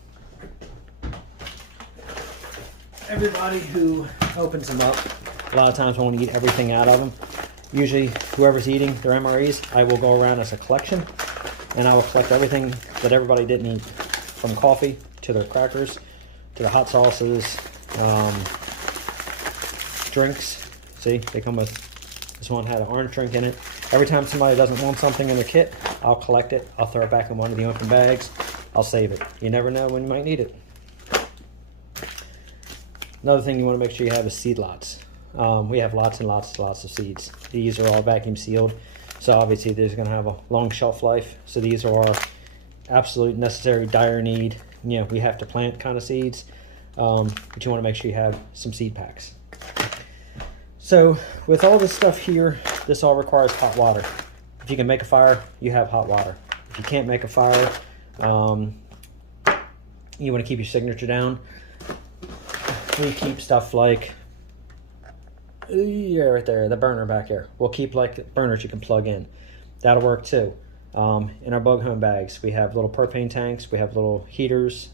everybody who opens them up, a lot of times I want to eat everything out of them. Usually whoever's eating their MREs, I will go around as a collection and I will collect everything that everybody didn't eat, from coffee to their crackers to the hot sauces, drinks. See, they come with, this one had an orange drink in it. Every time somebody doesn't want something in the kit, I'll collect it. I'll throw it back in one of the open bags. I'll save it. You never know when you might need it. Another thing you want to make sure you have is seed lots. We have lots and lots of seeds. These are all vacuum sealed, so obviously these are going to have a long shelf life. So these are absolute necessary, dire need. You know, we have to plant kind of seeds, but you want to make sure you have some seed packs. So with all this stuff here, this all requires hot water. If you can make a fire, you have hot water. If you can't make a fire, you want to keep your signature down. We keep stuff like, yeah, right there, the burner back here. We'll keep like burners you can plug in. That'll work too. In our bug home bags, we have little propane tanks. We have little heaters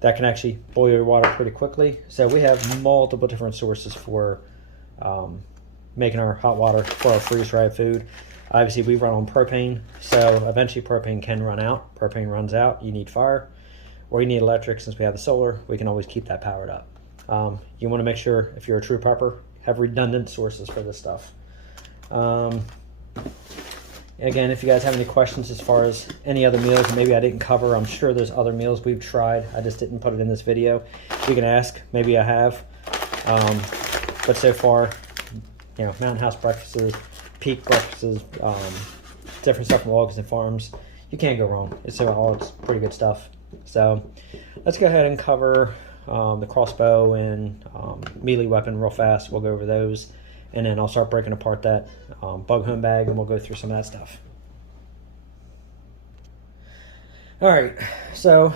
that can actually boil your water pretty quickly. So we have multiple different sources for making our hot water for our freeze-dried food. Obviously, we run on propane, so eventually propane can run out. Propane runs out, you need fire, or you need electric. Since we have the solar, we can always keep that powered up. You want to make sure, if you're a true prepper, have redundant sources for this stuff. Again, if you guys have any questions as far as any other meals maybe I didn't cover, I'm sure there's other meals we've tried. I just didn't put it in this video. You can ask. Maybe I have. But so far, you know, Mountain House breakfasts, Peak breakfasts, different stuff from August and Farms. You can't go wrong. It's pretty good stuff. So let's go ahead and cover the crossbow and melee weapon real fast. We'll go over those. And then I'll start breaking apart that bug home bag, and we'll go through some of that stuff. All right, so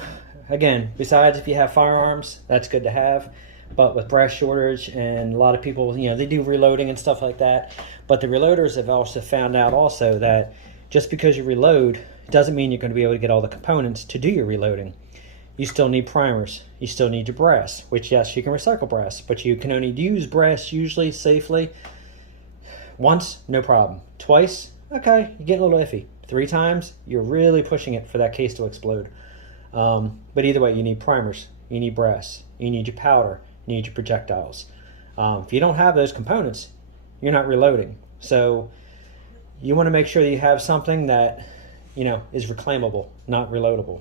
again, besides if you have firearms, that's good to have. But with brass shortage and a lot of people, you know, they do reloading and stuff like that. But the reloaders have also found out also that just because you reload doesn't mean you're going to be able to get all the components to do your reloading. You still need primers. You still need your brass, which yes, you can recycle brass, but you can only use brass usually safely once, no problem. Twice, okay, you get a little iffy. 3 times, you're really pushing it for that case to explode. But either way, you need primers, you need brass, you need your powder, you need your projectiles. If you don't have those components, you're not reloading. So you want to make sure that you have something that, you know, is reclaimable, not reloadable.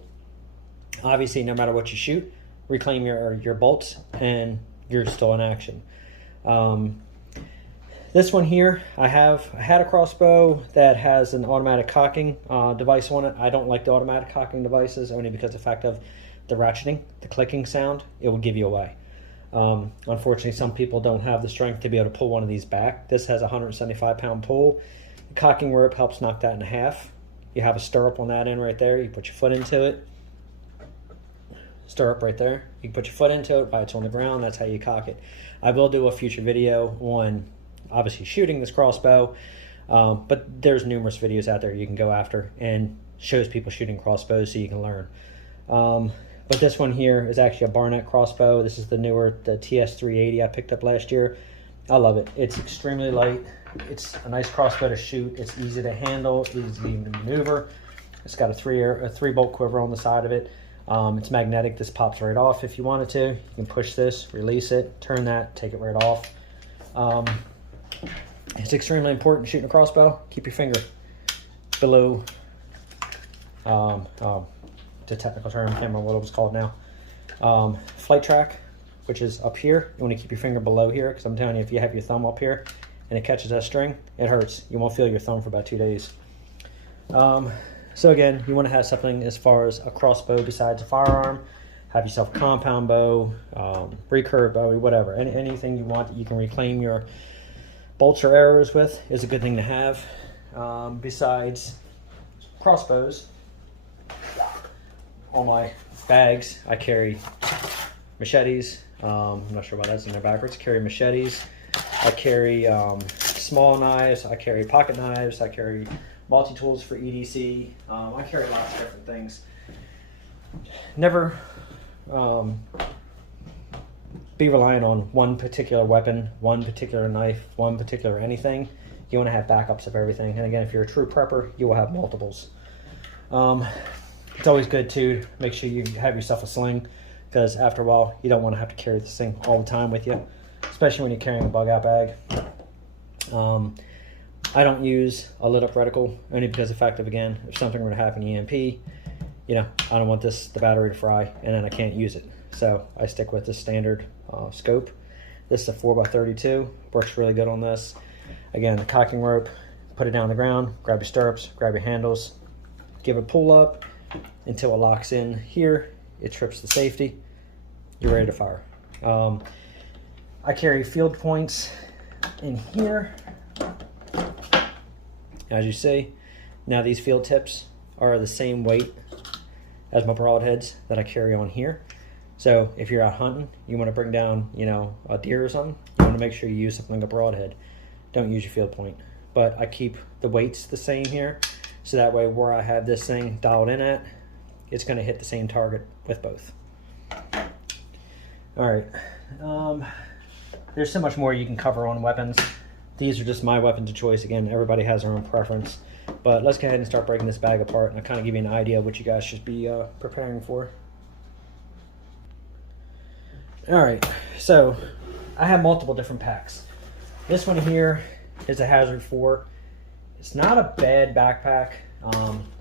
Obviously, no matter what you shoot, reclaim your bolts and you're still in action. This one here, I had a crossbow that has an automatic cocking device on it. I don't like the automatic cocking devices only because of the fact of the ratcheting, the clicking sound, it will give you away. Unfortunately, some people don't have the strength to be able to pull one of these back. This has a 175-pound pull. The cocking rope helps knock that in half. You have a stirrup on that end right there. You put your foot into it. Stirrup right there. You can put your foot into it while it's on the ground. That's how you cock it. I will do a future video on obviously shooting this crossbow, but there's numerous videos out there you can go after and shows people shooting crossbows so you can learn. But this one here is actually a Barnett Crossbow. This is the newer, the TS380 I picked up last year. I love it. It's extremely light. It's a nice crossbow to shoot. It's easy to handle, easy to maneuver. It's got a 3-bolt quiver on the side of it. It's magnetic. This pops right off if you wanted to. You can push this, release it, turn that, take it right off. It's extremely important shooting a crossbow. Keep your finger below, the technical term, I can't remember what it was called now. Flight track, which is up here. You want to keep your finger below here because I'm telling you, if you have your thumb up here and it catches that string, it hurts. You won't feel your thumb for about 2 days. So again, you want to have something as far as a crossbow besides a firearm. Have yourself a compound bow, recurve bow, whatever. Anything you want that you can reclaim your bolts or arrows with is a good thing to have. Besides crossbows, on my bags, I carry machetes. I'm not sure why that's in there backwards. I carry machetes. I carry small knives. I carry pocket knives. I carry multi-tools for EDC. I carry lots of different things. Never be relying on one particular weapon, one particular knife, one particular anything. You want to have backups of everything. And again, if you're a true prepper, you will have multiples. It's always good to make sure you have yourself a sling, because after a while, you don't want to have to carry this thing all the time with you, especially when you're carrying a bug out bag. I don't use a lit up reticle only because of the fact of, again, if something were to happen to EMP, you know, I don't want the battery to fry and then I can't use it. So I stick with the standard scope. This is a 4x32, works really good on this. Again, the cocking rope, put it down on the ground, grab your stirrups, grab your handles, give it a pull up until it locks in here. It trips the safety. You're ready to fire. I carry field points in here, as you see. Now these field tips are the same weight as my broadheads that I carry on here. So if you're out hunting, you want to bring down, you know, a deer or something, you want to make sure you use something like a broadhead. Don't use your field point. But I keep the weights the same here, so that way where I have this thing dialed in at, it's going to hit the same target with both. All right. There's so much more you can cover on weapons. These are just my weapons of choice. Again, everybody has their own preference. But let's go ahead and start breaking this bag apart, and I'll kind of give you an idea of what you guys should be preparing for. All right, so I have multiple different packs. This one here is a Hazard 4. It's not a bad backpack.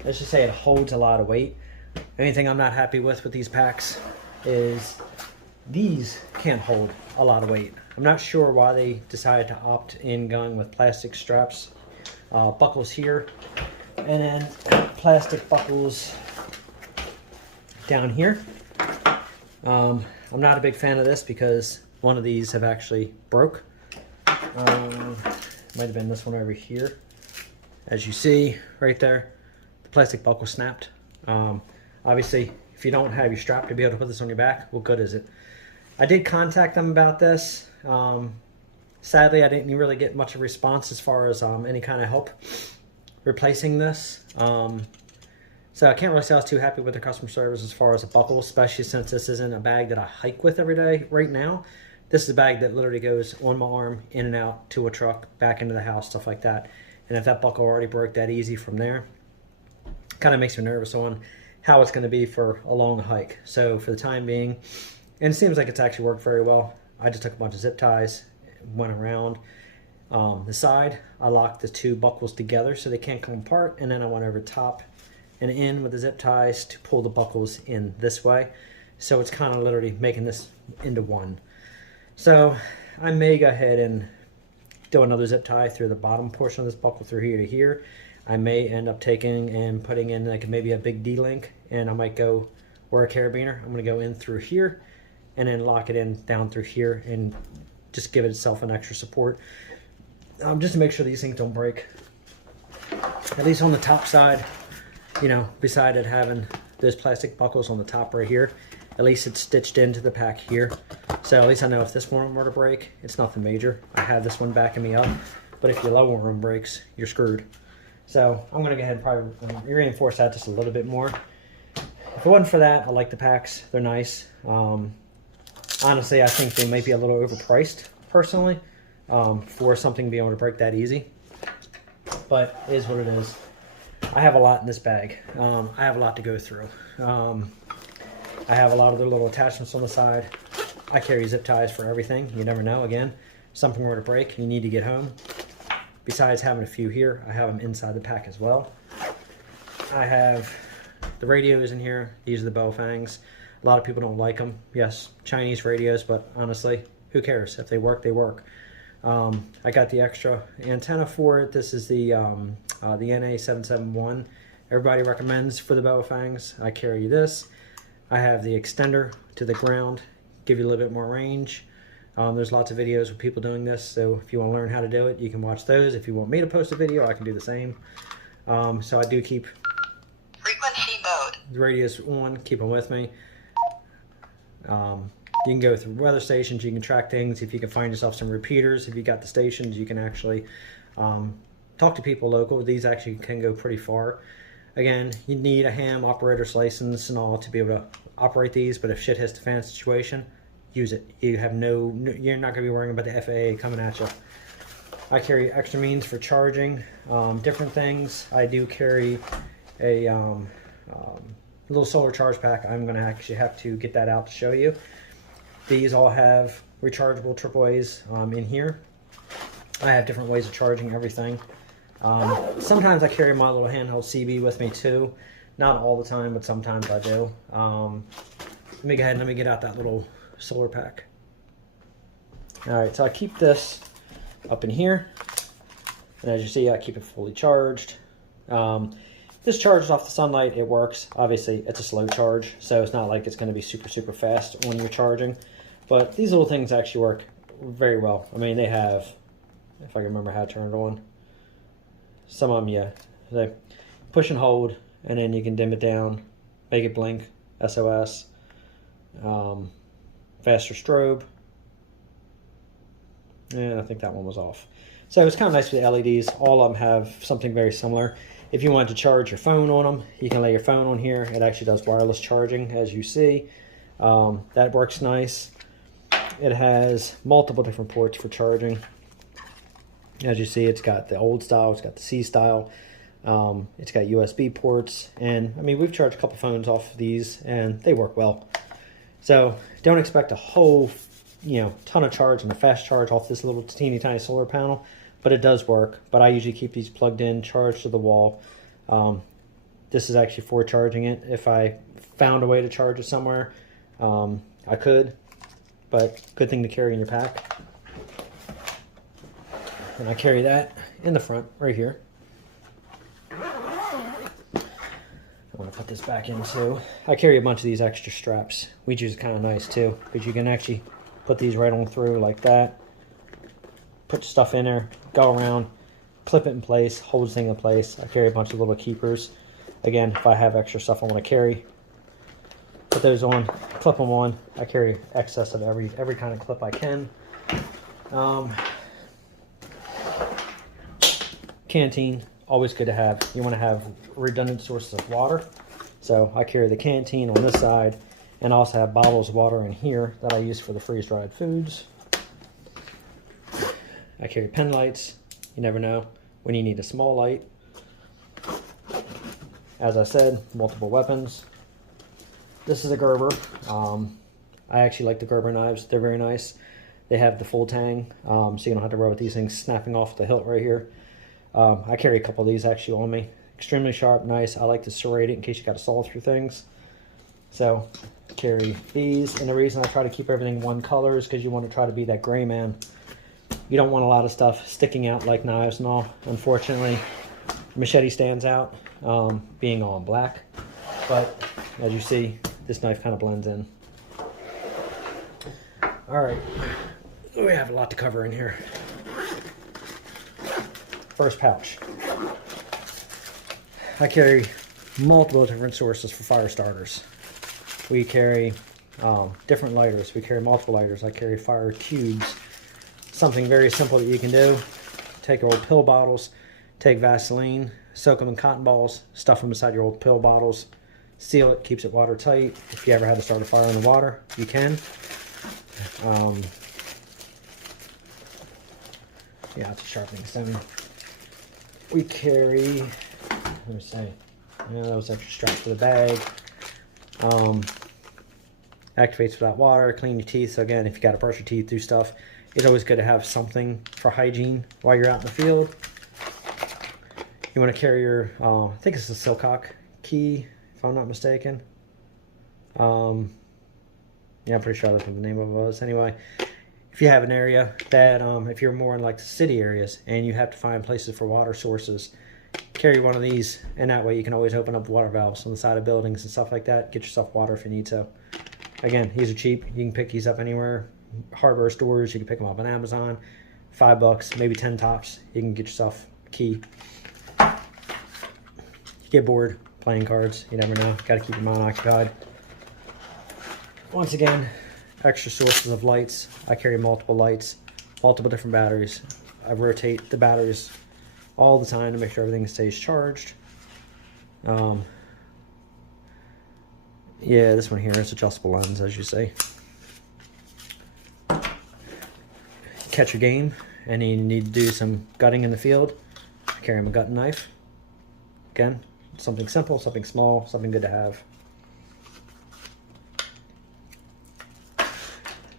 Let's just say it holds a lot of weight. The only thing I'm not happy with these packs is these can't hold a lot of weight. I'm not sure why they decided to opt in going with plastic straps, buckles here, and then plastic buckles down here. I'm not a big fan of this because one of these have actually broke. Might have been this one over here. As you see right there, the plastic buckle snapped. Obviously, if you don't have your strap to be able to put this on your back, what good is it? I did contact them about this. Sadly, I didn't really get much of a response as far as any kind of help replacing this. So I can't really say I was too happy with their customer service as far as the buckle, especially since this isn't a bag that I hike with every day right now. This is a bag that literally goes on my arm, in and out, to a truck, back into the house, stuff like that. And if that buckle already broke that easy from there, kind of makes me nervous on how it's going to be for a long hike. So for the time being, and it seems like it's actually worked very well, I just took a bunch of zip ties, went around the side. I locked the two buckles together so they can't come apart, and then I went over top and in with the zip ties to pull the buckles in this way. So it's kind of literally making this into one. So I may go ahead and do another zip tie through the bottom portion of this buckle through here to here. I may end up taking and putting in like maybe a big D-link, and I might go, or a carabiner. I'm going to go in through here and then lock it in down through here and just give it itself an extra support. Just to make sure these things don't break. At least on the top side, you know, beside it having those plastic buckles on the top right here, at least it's stitched into the pack here. So at least I know if this one were to break, it's nothing major. I have this one backing me up, but if your lower one breaks, you're screwed. So I'm gonna go ahead and probably reinforce that just a little bit more. If it wasn't for that, I like the packs, they're nice. Honestly, I think they might be a little overpriced, personally, for something being able to break that easy. But it is what it is. I have a lot in this bag. I have a lot to go through. I have a lot of their little attachments on the side. I carry zip ties for everything. You never know. Again, something were to break, you need to get home. Besides having a few here, I have them inside the pack as well. I have the radios in here. These are the Baofangs. A lot of people don't like them. Yes, Chinese radios, but honestly, who cares? If they work, they work. I got the extra antenna for it. This is the NA771. Everybody recommends for the Baofangs. I carry this. I have the extender to the ground, give you a little bit more range. There's lots of videos of people doing this, so if you want to learn how to do it, you can watch those. If you want me to post a video, I can do the same. So I do keep frequency mode. The radios on, keep them with me. You can go through weather stations, you can track things. If you can find yourself some repeaters, if you got the stations, you can actually talk to people local. These actually can go pretty far. Again, you need a ham operator's license and all to be able to operate these, but if shit hits the fan situation, use it. You have you're not going to be worrying about the FAA coming at you. I carry extra means for charging, different things. I do carry a little solar charge pack. I'm going to actually have to get that out to show you. These all have rechargeable AAAs in here. I have different ways of charging everything. Sometimes I carry my little handheld CB with me too. Not all the time, but sometimes I do. Let me go ahead and let me get out that little solar pack. Alright, so I keep this up in here. And as you see, I keep it fully charged. This charges off the sunlight, it works. Obviously, it's a slow charge, so it's not like it's going to be super, super fast when you're charging. But these little things actually work very well. I mean, they have, if I can remember how to turn it on. Some of them, yeah. They push and hold, and then you can dim it down, make it blink, SOS, faster strobe. And I think that one was off. So it's kind of nice with the LEDs. All of them have something very similar. If you want to charge your phone on them, you can lay your phone on here. It actually does wireless charging, as you see. That works nice. It has multiple different ports for charging. As you see, it's got the old style, it's got the C style, it's got USB ports, and I mean, we've charged a couple phones off of these, and they work well. So don't expect a whole, ton of charge and a fast charge off this little teeny tiny solar panel, but it does work. But I usually keep these plugged in, charged to the wall. This is actually for charging it. If I found a way to charge it somewhere, I could, but good thing to carry in your pack. And I carry that in the front, right here. I want to put this back in too. I carry a bunch of these extra straps, which is kind of nice too, because you can actually put these right on through like that. Put stuff in there, go around, clip it in place, hold this thing in place. I carry a bunch of little keepers. Again, if I have extra stuff I want to carry, put those on, clip them on. I carry excess of every kind of clip I can. Canteen, always good to have. You want to have redundant sources of water. So I carry the canteen on this side, and I also have bottles of water in here that I use for the freeze-dried foods. I carry pen lights. You never know when you need a small light. As I said, multiple weapons. This is a Gerber. I actually like the Gerber knives. They're very nice. They have the full tang, so you don't have to worry with these things snapping off the hilt right here. I carry a couple of these actually on me. Extremely sharp, nice. I like to serrate it in case you got to saw through things. So carry these, and the reason I try to keep everything one color is because you want to try to be that gray man. You don't want a lot of stuff sticking out like knives and all. Unfortunately, machete stands out being all in black, but as you see, this knife kind of blends in. All right, we have a lot to cover in here. First pouch. I carry multiple different sources for fire starters. We carry different lighters. We carry multiple lighters. I carry fire cubes. Something very simple that you can do. Take your old pill bottles, take Vaseline, soak them in cotton balls, stuff them inside your old pill bottles, seal it, keeps it watertight. If you ever had to start a fire in the water, you can. Yeah, it's a sharpening stone. We carry, let me see, those extra straps to the bag. Activates without water, clean your teeth. So again, if you got to brush your teeth, do stuff, it's always good to have something for hygiene while you're out in the field. You want to carry your, I think it's a Silcock key, if I'm not mistaken. Yeah, I'm pretty sure that's what the name of it was. Anyway, if you have an area that, if you're more in like the city areas and you have to find places for water sources, carry one of these, and that way you can always open up water valves on the side of buildings and stuff like that. Get yourself water if you need to. Again, these are cheap. You can pick these up anywhere. Hardware stores, you can pick them up on Amazon. $5, maybe 10 tops. You can get yourself a key. You get bored playing cards, you never know. Got to keep your mind occupied. Once again, extra sources of lights. I carry multiple lights, multiple different batteries. I rotate the batteries all the time to make sure everything stays charged. Yeah, this one here is adjustable lens, as you see. Catch your game and you need to do some gutting in the field. I carry my gutting knife. Again, something simple, something small, something good to have.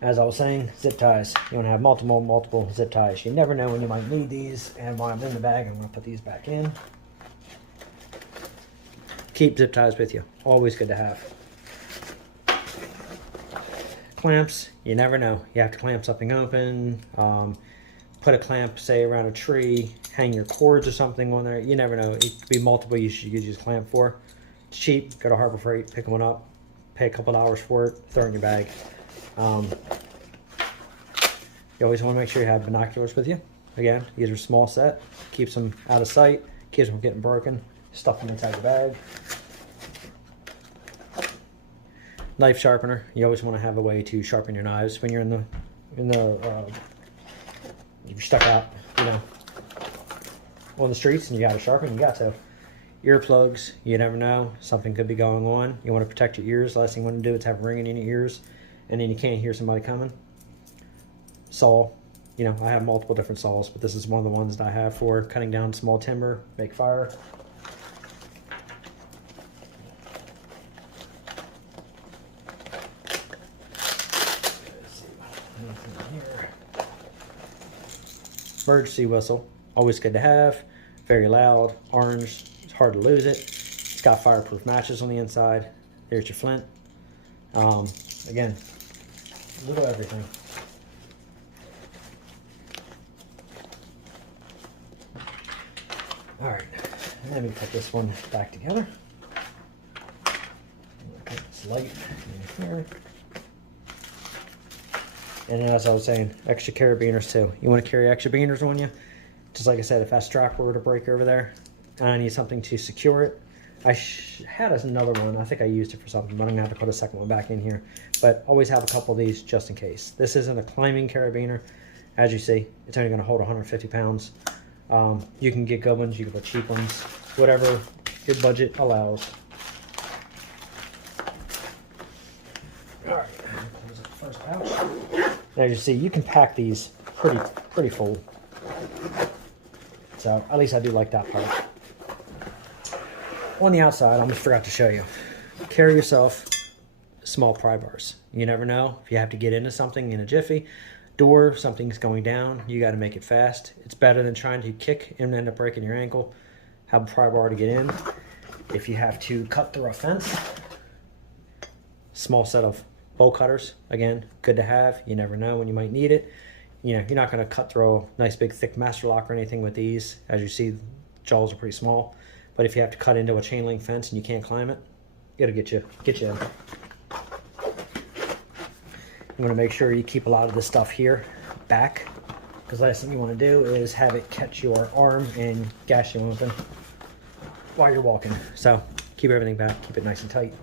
As I was saying, zip ties. You want to have multiple zip ties. You never know when you might need these. And while I'm in the bag, I'm going to put these back in. Keep zip ties with you. Always good to have. Clamps. You never know. You have to clamp something open. Put a clamp, say, around a tree. Hang your cords or something on there. You never know. It could be multiple uses you could use a clamp for. It's cheap. Go to Harbor Freight, pick one up. Pay a couple dollars for it. Throw it in your bag. You always want to make sure you have binoculars with you. Again, these are small set. Keeps them out of sight. Keeps them from getting broken. Stuff them inside the bag. Knife sharpener. You always want to have a way to sharpen your knives when you're you're stuck out, you know, on the streets and you got to sharpen. You got to. Earplugs. You never know. Something could be going on. You want to protect your ears. Last thing you want to do is have ringing in your ears, and then you can't hear somebody coming. Saw. You know, I have multiple different saws, but this is one of the ones that I have for cutting down small timber, make fire. Emergency whistle, always good to have. Very loud, orange, it's hard to lose it. It's got fireproof matches on the inside. There's your flint. Again, a little everything. All right, let me put this one back together. Put this light in here. And as I was saying, extra carabiners too. You want to carry extra carabiners on you. Just like I said, if that strap were to break over there, and I need something to secure it. I had another one. I think I used it for something, but I'm gonna have to put a second one back in here. But always have a couple of these just in case. This isn't a climbing carabiner. As you see, it's only gonna hold 150 pounds. You can get good ones, you can put cheap ones, whatever your budget allows. Alright, close up the first pouch. As you see, you can pack these pretty full. So at least I do like that part. On the outside, I almost forgot to show you. Carry yourself small pry bars. You never know if you have to get into something in a jiffy. Door, something's going down, you got to make it fast. It's better than trying to kick and end up breaking your ankle. Have a pry bar to get in. If you have to cut through a fence, small set of bolt cutters, again, good to have. You never know when you might need it. You know, you're not going to cut through a nice big thick master lock or anything with these. As you see, jaws are pretty small. But if you have to cut into a chain link fence and you can't climb it, it'll get you in. You want to make sure you keep a lot of this stuff here back, because last thing you want to do is have it catch your arm and gash you open while you're walking. So keep everything back, keep it nice and tight.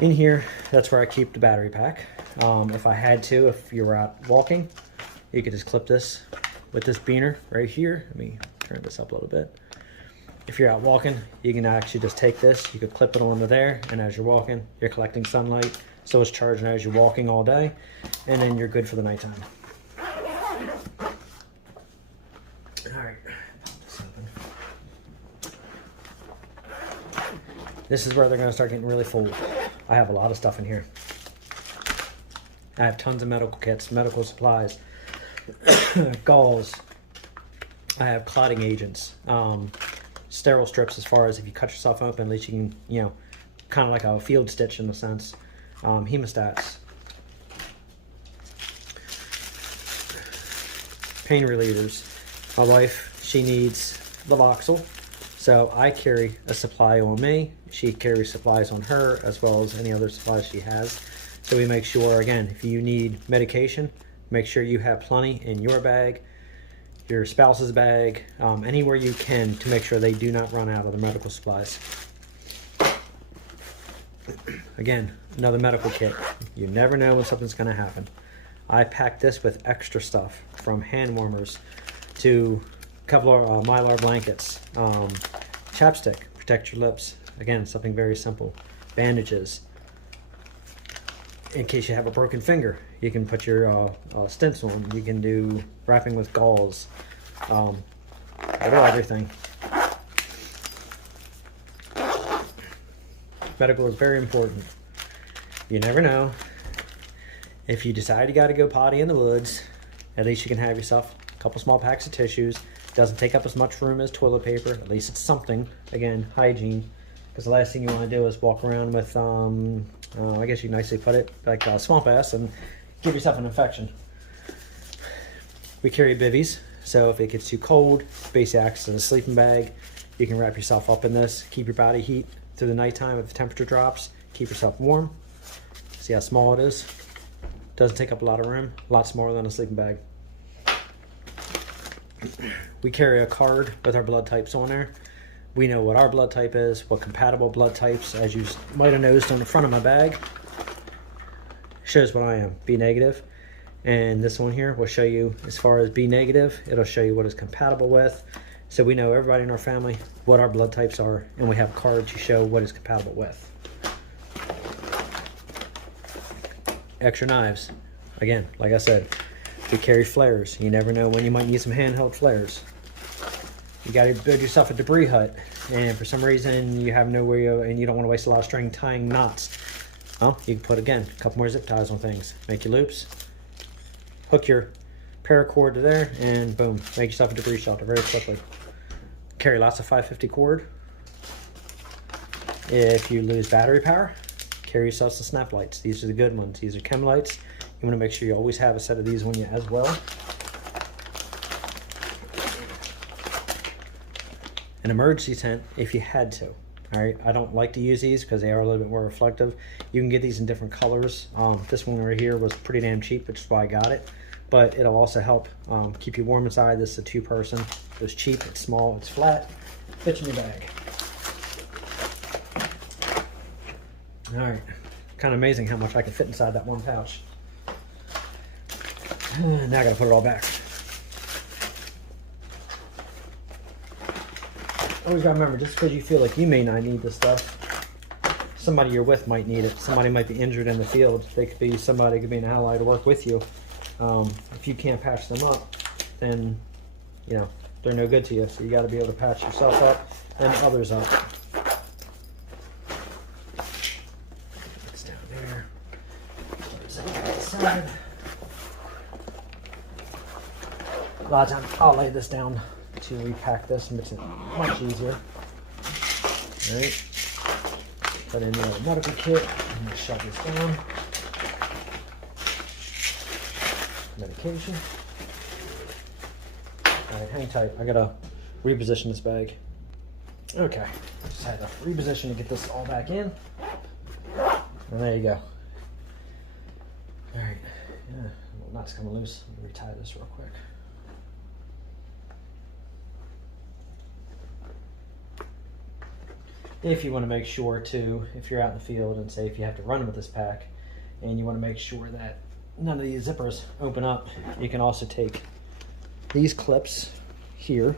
In here, that's where I keep the battery pack. If I had to, if you were out walking, you could just clip this with this beaner right here. Let me turn this up a little bit. If you're out walking, you can actually just take this, you could clip it onto there, and as you're walking, you're collecting sunlight, so it's charging as you're walking all day, and then you're good for the nighttime. Alright, this is where they're going to start getting really full. I have a lot of stuff in here. I have tons of medical kits, medical supplies, gauze. I have clotting agents, sterile strips as far as if you cut yourself open, at least you can, you know, kind of like a field stitch in a sense. Hemostats. Pain relievers. My wife, she needs Levoxyl, so I carry a supply on me. She carries supplies on her, as well as any other supplies she has. So we make sure, again, if you need medication, make sure you have plenty in your bag, your spouse's bag, anywhere you can, to make sure they do not run out of the medical supplies. Again, another medical kit. You never know when something's going to happen. I pack this with extra stuff, from hand warmers to Kevlar, Mylar blankets, chapstick, protect your lips. Again, something very simple. Bandages. In case you have a broken finger, you can put your stents on. You can do wrapping with gauze. Little everything. Medical is very important. You never know. If you decide you got to go potty in the woods, at least you can have yourself a couple small packs of tissues. Doesn't take up as much room as toilet paper. At least it's something. Again, hygiene. Because the last thing you want to do is walk around with, I guess you nicely put it, like swamp ass, and give yourself an infection. We carry bivvies, so if it gets too cold, basically acts as a sleeping bag. You can wrap yourself up in this, keep your body heat through the nighttime if the temperature drops, keep yourself warm. See how small it is? Doesn't take up a lot of room, a lot smaller than a sleeping bag. We carry a card with our blood types on there. We know what our blood type is, what compatible blood types. As you might have noticed on the front of my bag, shows what I am, B negative. And this one here will show you, as far as B negative, it'll show you what it's compatible with. So we know, everybody in our family, what our blood types are, and we have a card to show what it's compatible with. Extra knives. Again, like I said, we carry flares. You never know when you might need some handheld flares. You got to build yourself a debris hut, and for some reason you have nowhere, and you don't want to waste a lot of string tying knots. Well, you can put, again, a couple more zip ties on things. Make your loops, hook your paracord to there, and boom, make yourself a debris shelter very quickly. Carry lots of 550 cord. If you lose battery power, carry yourself some snap lights. These are the good ones. These are chem lights. You want to make sure you always have a set of these on you as well. An emergency tent if you had to. All right, I don't like to use these because they are a little bit more reflective. You can get these in different colors. This one right here was pretty damn cheap, which is why I got it. But it'll also help keep you warm inside. This is a two-person. It's cheap, it's small, it's flat. Fits in your bag. All right, kind of amazing how much I can fit inside that one pouch. Now I gotta put it all back. Always gotta remember, just because you feel like you may not need this stuff, somebody you're with might need it. Somebody might be injured in the field. They could be somebody, could be an ally to work with you. If you can't patch them up, then you know they're no good to you. So you got to be able to patch yourself up and others up. It's down there. Close it on the side. A lot of times I'll lay this down to repack this and makes it much easier. All right. Put in the other medical kit. I'm going to shut this down. Medication. Alright, hang tight. I gotta reposition this bag. Okay. I just had to reposition to get this all back in. And there you go. Alright. Yeah, well, knot's coming loose. Let me retie this real quick. If you want to make sure to, if you're out in the field and say if you have to run with this pack and you want to make sure that none of these zippers open up, you can also take these clips here.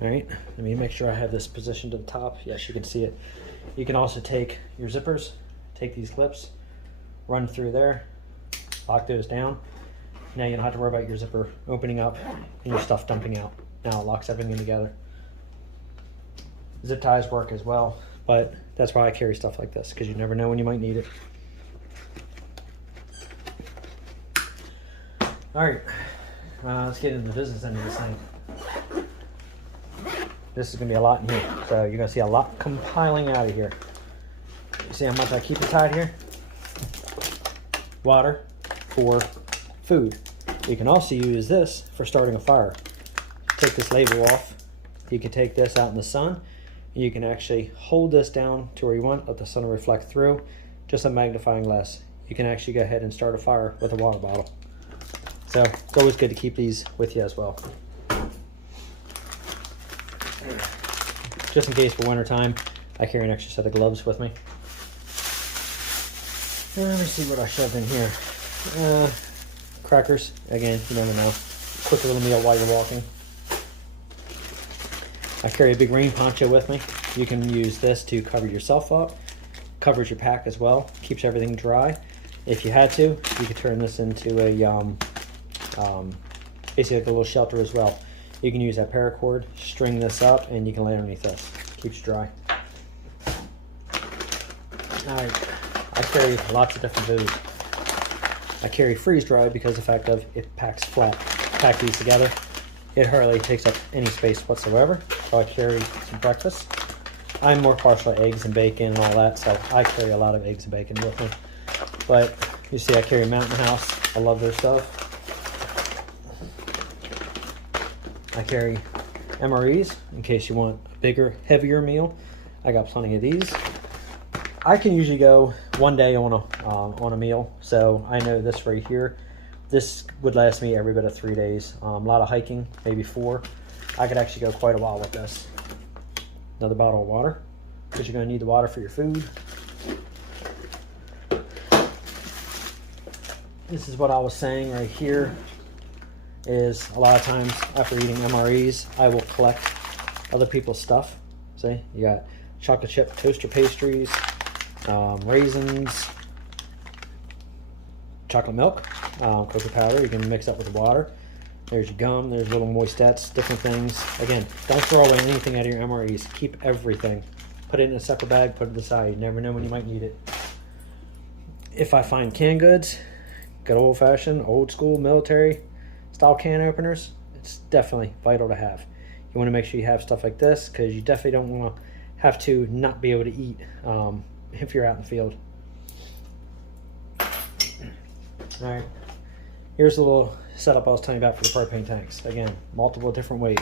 All right, let me make sure I have this positioned to the top. Yes, you can see it. You can also take your zippers, take these clips, run through there, lock those down. Now you don't have to worry about your zipper opening up and your stuff dumping out. Now it locks everything together. Zip ties work as well, but that's why I carry stuff like this, because you never know when you might need it. All right, let's get into the business end of this thing. This is gonna be a lot in here, so you're gonna see a lot compiling out of here. You see how much I keep it tied here? Water for food. You can also use this for starting a fire. Take this label off. You can take this out in the sun. You can actually hold this down to where you want, let the sun reflect through, just a magnifying glass. You can actually go ahead and start a fire with a water bottle. So it's always good to keep these with you as well. Just in case for winter time, I carry an extra set of gloves with me. Let me see what I shoved in here. Crackers, again, you never know. Quick little meal while you're walking. I carry a big rain poncho with me. You can use this to cover yourself up. Covers your pack as well. Keeps everything dry. If you had to, you could turn this into a basically like a little shelter as well. You can use that paracord, string this up, and you can lay underneath this. Keeps dry. I carry lots of different booze. I carry freeze dry because of the fact of it packs flat. Pack these together, it hardly takes up any space whatsoever. So I carry some breakfast. I'm more partial to eggs and bacon and all that, so I carry a lot of eggs and bacon with me. But you see I carry Mountain House. I love their stuff. I carry MREs in case you want a bigger, heavier meal. I got plenty of these. I can usually go one day on a meal, so I know this right here. This would last me every bit of 3 days. A lot of hiking, maybe 4. I could actually go quite a while with this. Another bottle of water, because you're going to need the water for your food. This is what I was saying right here, is a lot of times after eating MREs, I will collect other people's stuff. See, you got chocolate chip toaster pastries, raisins, chocolate milk, cocoa powder. You can mix up with the water. There's your gum, there's little moistettes, different things. Again, don't throw away anything out of your MREs. Keep everything. Put it in a separate bag, put it aside. You never know when you might need it. If I find canned goods, good old-fashioned, old-school military-style can openers, it's definitely vital to have. You want to make sure you have stuff like this, because you definitely don't want to have to not be able to eat if you're out in the field. Alright, here's a little setup I was telling you about for the propane tanks. Again, multiple different ways.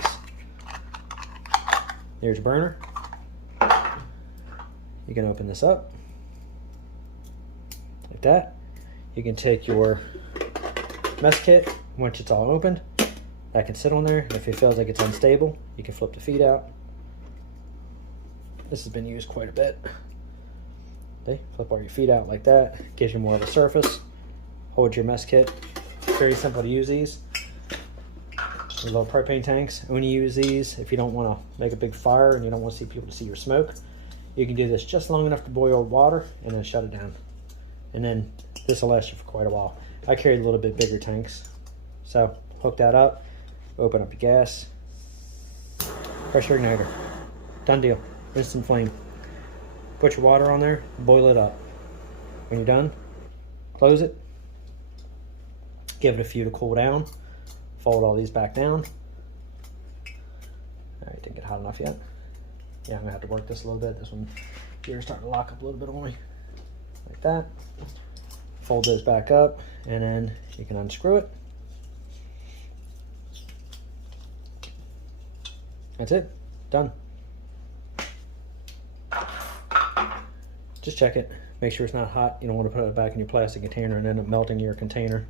There's your burner. You can open this up like that. You can take your mess kit once it's all opened. That can sit on there. If it feels like it's unstable, you can flip the feet out. This has been used quite a bit. Okay, flip all your feet out like that. Gives you more of a surface. Hold your mess kit. Very simple to use these. The little propane tanks. Only use these if you don't want to make a big fire and you don't want to see people to see your smoke. You can do this just long enough to boil water and then shut it down. And then this will last you for quite a while. I carried a little bit bigger tanks. So hook that up, open up your gas, pressure igniter. Done deal. Instant flame. Put your water on there, boil it up. When you're done, close it. Give it a few to cool down. Fold all these back down. Alright, didn't get hot enough yet. Yeah, I'm gonna have to work this a little bit. This one here is starting to lock up a little bit on me. Like that. Fold those back up, and then you can unscrew it. That's it. Done. Just check it. Make sure it's not hot. You don't want to put it back in your plastic container and end up melting your container.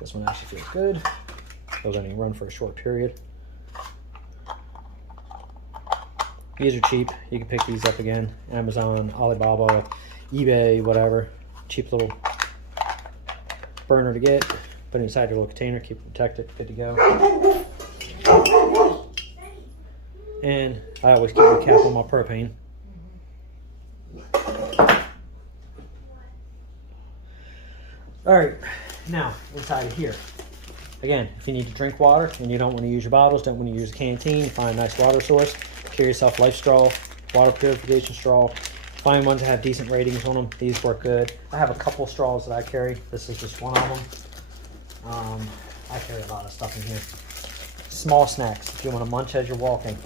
This one actually feels good. Those only run for a short period. These are cheap. You can pick these up again. Amazon, Alibaba, eBay, whatever. Cheap little burner to get. Put it inside your little container. Keep it protected. Good to go. And I always keep a cap on my propane. Alright, now inside of here. Again, if you need to drink water and you don't want to use your bottles, don't want to use a canteen, find a nice water source. Carry yourself life straw, water purification straw. Find ones that have decent ratings on them. These work good. I have a couple straws that I carry. This is just one of them. I carry a lot of stuff in here. Small snacks if you want to munch as you're walking.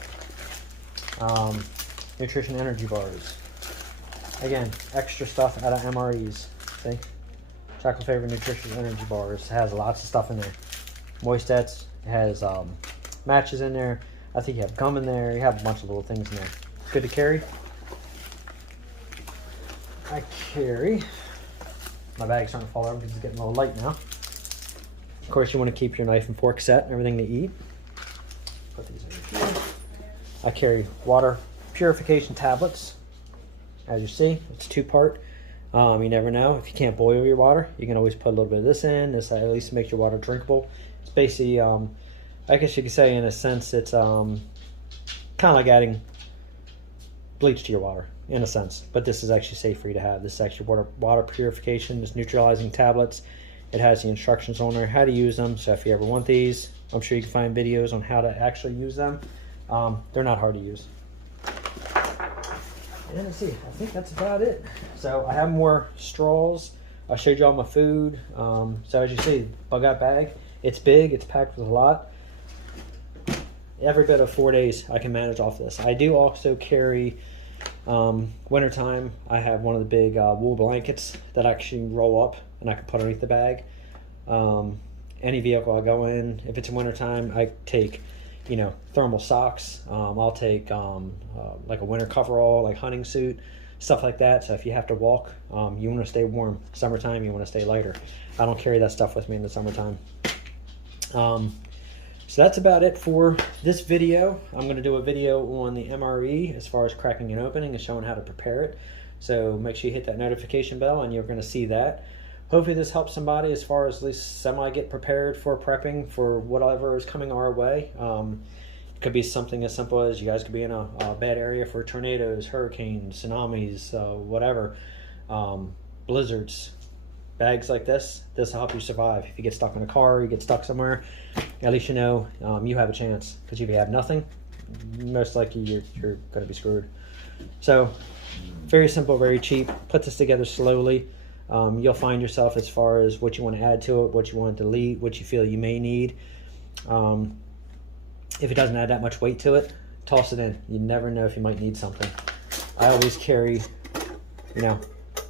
Nutrition energy bars. Again, extra stuff out of MREs. See? Chocolate flavored nutrition energy bars. It has lots of stuff in there. Moistettes. It has matches in there. I think you have gum in there. You have a bunch of little things in there. Good to carry. I carry. My bag's starting to fall over because it's getting a little light now. Of course, you want to keep your knife and fork set and everything to eat. Put these in here. I carry water purification tablets. As you see, it's 2-part. You never know. If you can't boil your water, you can always put a little bit of this in. This at least makes your water drinkable. It's basically, I guess you could say in a sense, it's kind of like adding bleach to your water, in a sense. But this is actually safe for you to have. This is actually water purification. It's neutralizing tablets. It has the instructions on there, how to use them. So if you ever want these, I'm sure you can find videos on how to actually use them. They're not hard to use. And let's see, I think that's about it. So I have more straws. I showed you all my food. So as you see, bug out bag. It's big, it's packed with a lot. Every bit of 4 days I can manage off this. I do also carry, wintertime, I have one of the big wool blankets that I actually roll up and I can put underneath the bag. Any vehicle I go in, if it's in wintertime, I take, you know, thermal socks. I'll take like a winter coverall, like hunting suit, stuff like that. So if you have to walk, you want to stay warm. Summertime, you want to stay lighter. I don't carry that stuff with me in the summertime. So that's about it for this video. I'm going to do a video on the MRE as far as cracking and opening and showing how to prepare it. So make sure you hit that notification bell and you're going to see that. Hopefully this helps somebody as far as at least semi get prepared for prepping for whatever is coming our way. It could be something as simple as you guys could be in a bad area for tornadoes, hurricanes, tsunamis, whatever, blizzards. Bags like this will help you survive. If you get stuck in a car, you get stuck somewhere, at least you know you have a chance. Because if you have nothing, most likely you're going to be screwed. So very simple, very cheap. Put this together slowly. You'll find yourself as far as what you want to add to it, what you want to delete, what you feel you may need. If it doesn't add that much weight to it, toss it in. You never know if you might need something. I always carry, you know,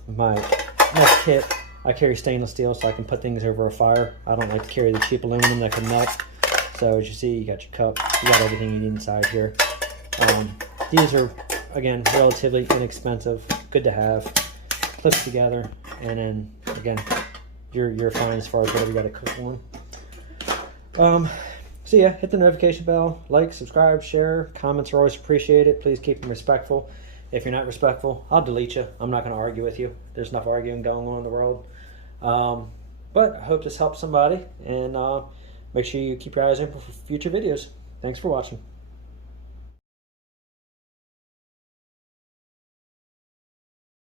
my next kit. I carry stainless steel so I can put things over a fire. I don't like to carry the cheap aluminum that can melt. So as you see, you got your cup, you got everything you need inside here. These are, again, relatively inexpensive, good to have. Clips together, and then again, you're fine as far as whatever you got to cook on. So yeah, hit the notification bell, like, subscribe, share. Comments are always appreciated. Please keep them respectful. If you're not respectful, I'll delete you. I'm not going to argue with you. There's enough arguing going on in the world. But I hope this helps somebody, and make sure you keep your eyes open for future videos. Thanks for watching.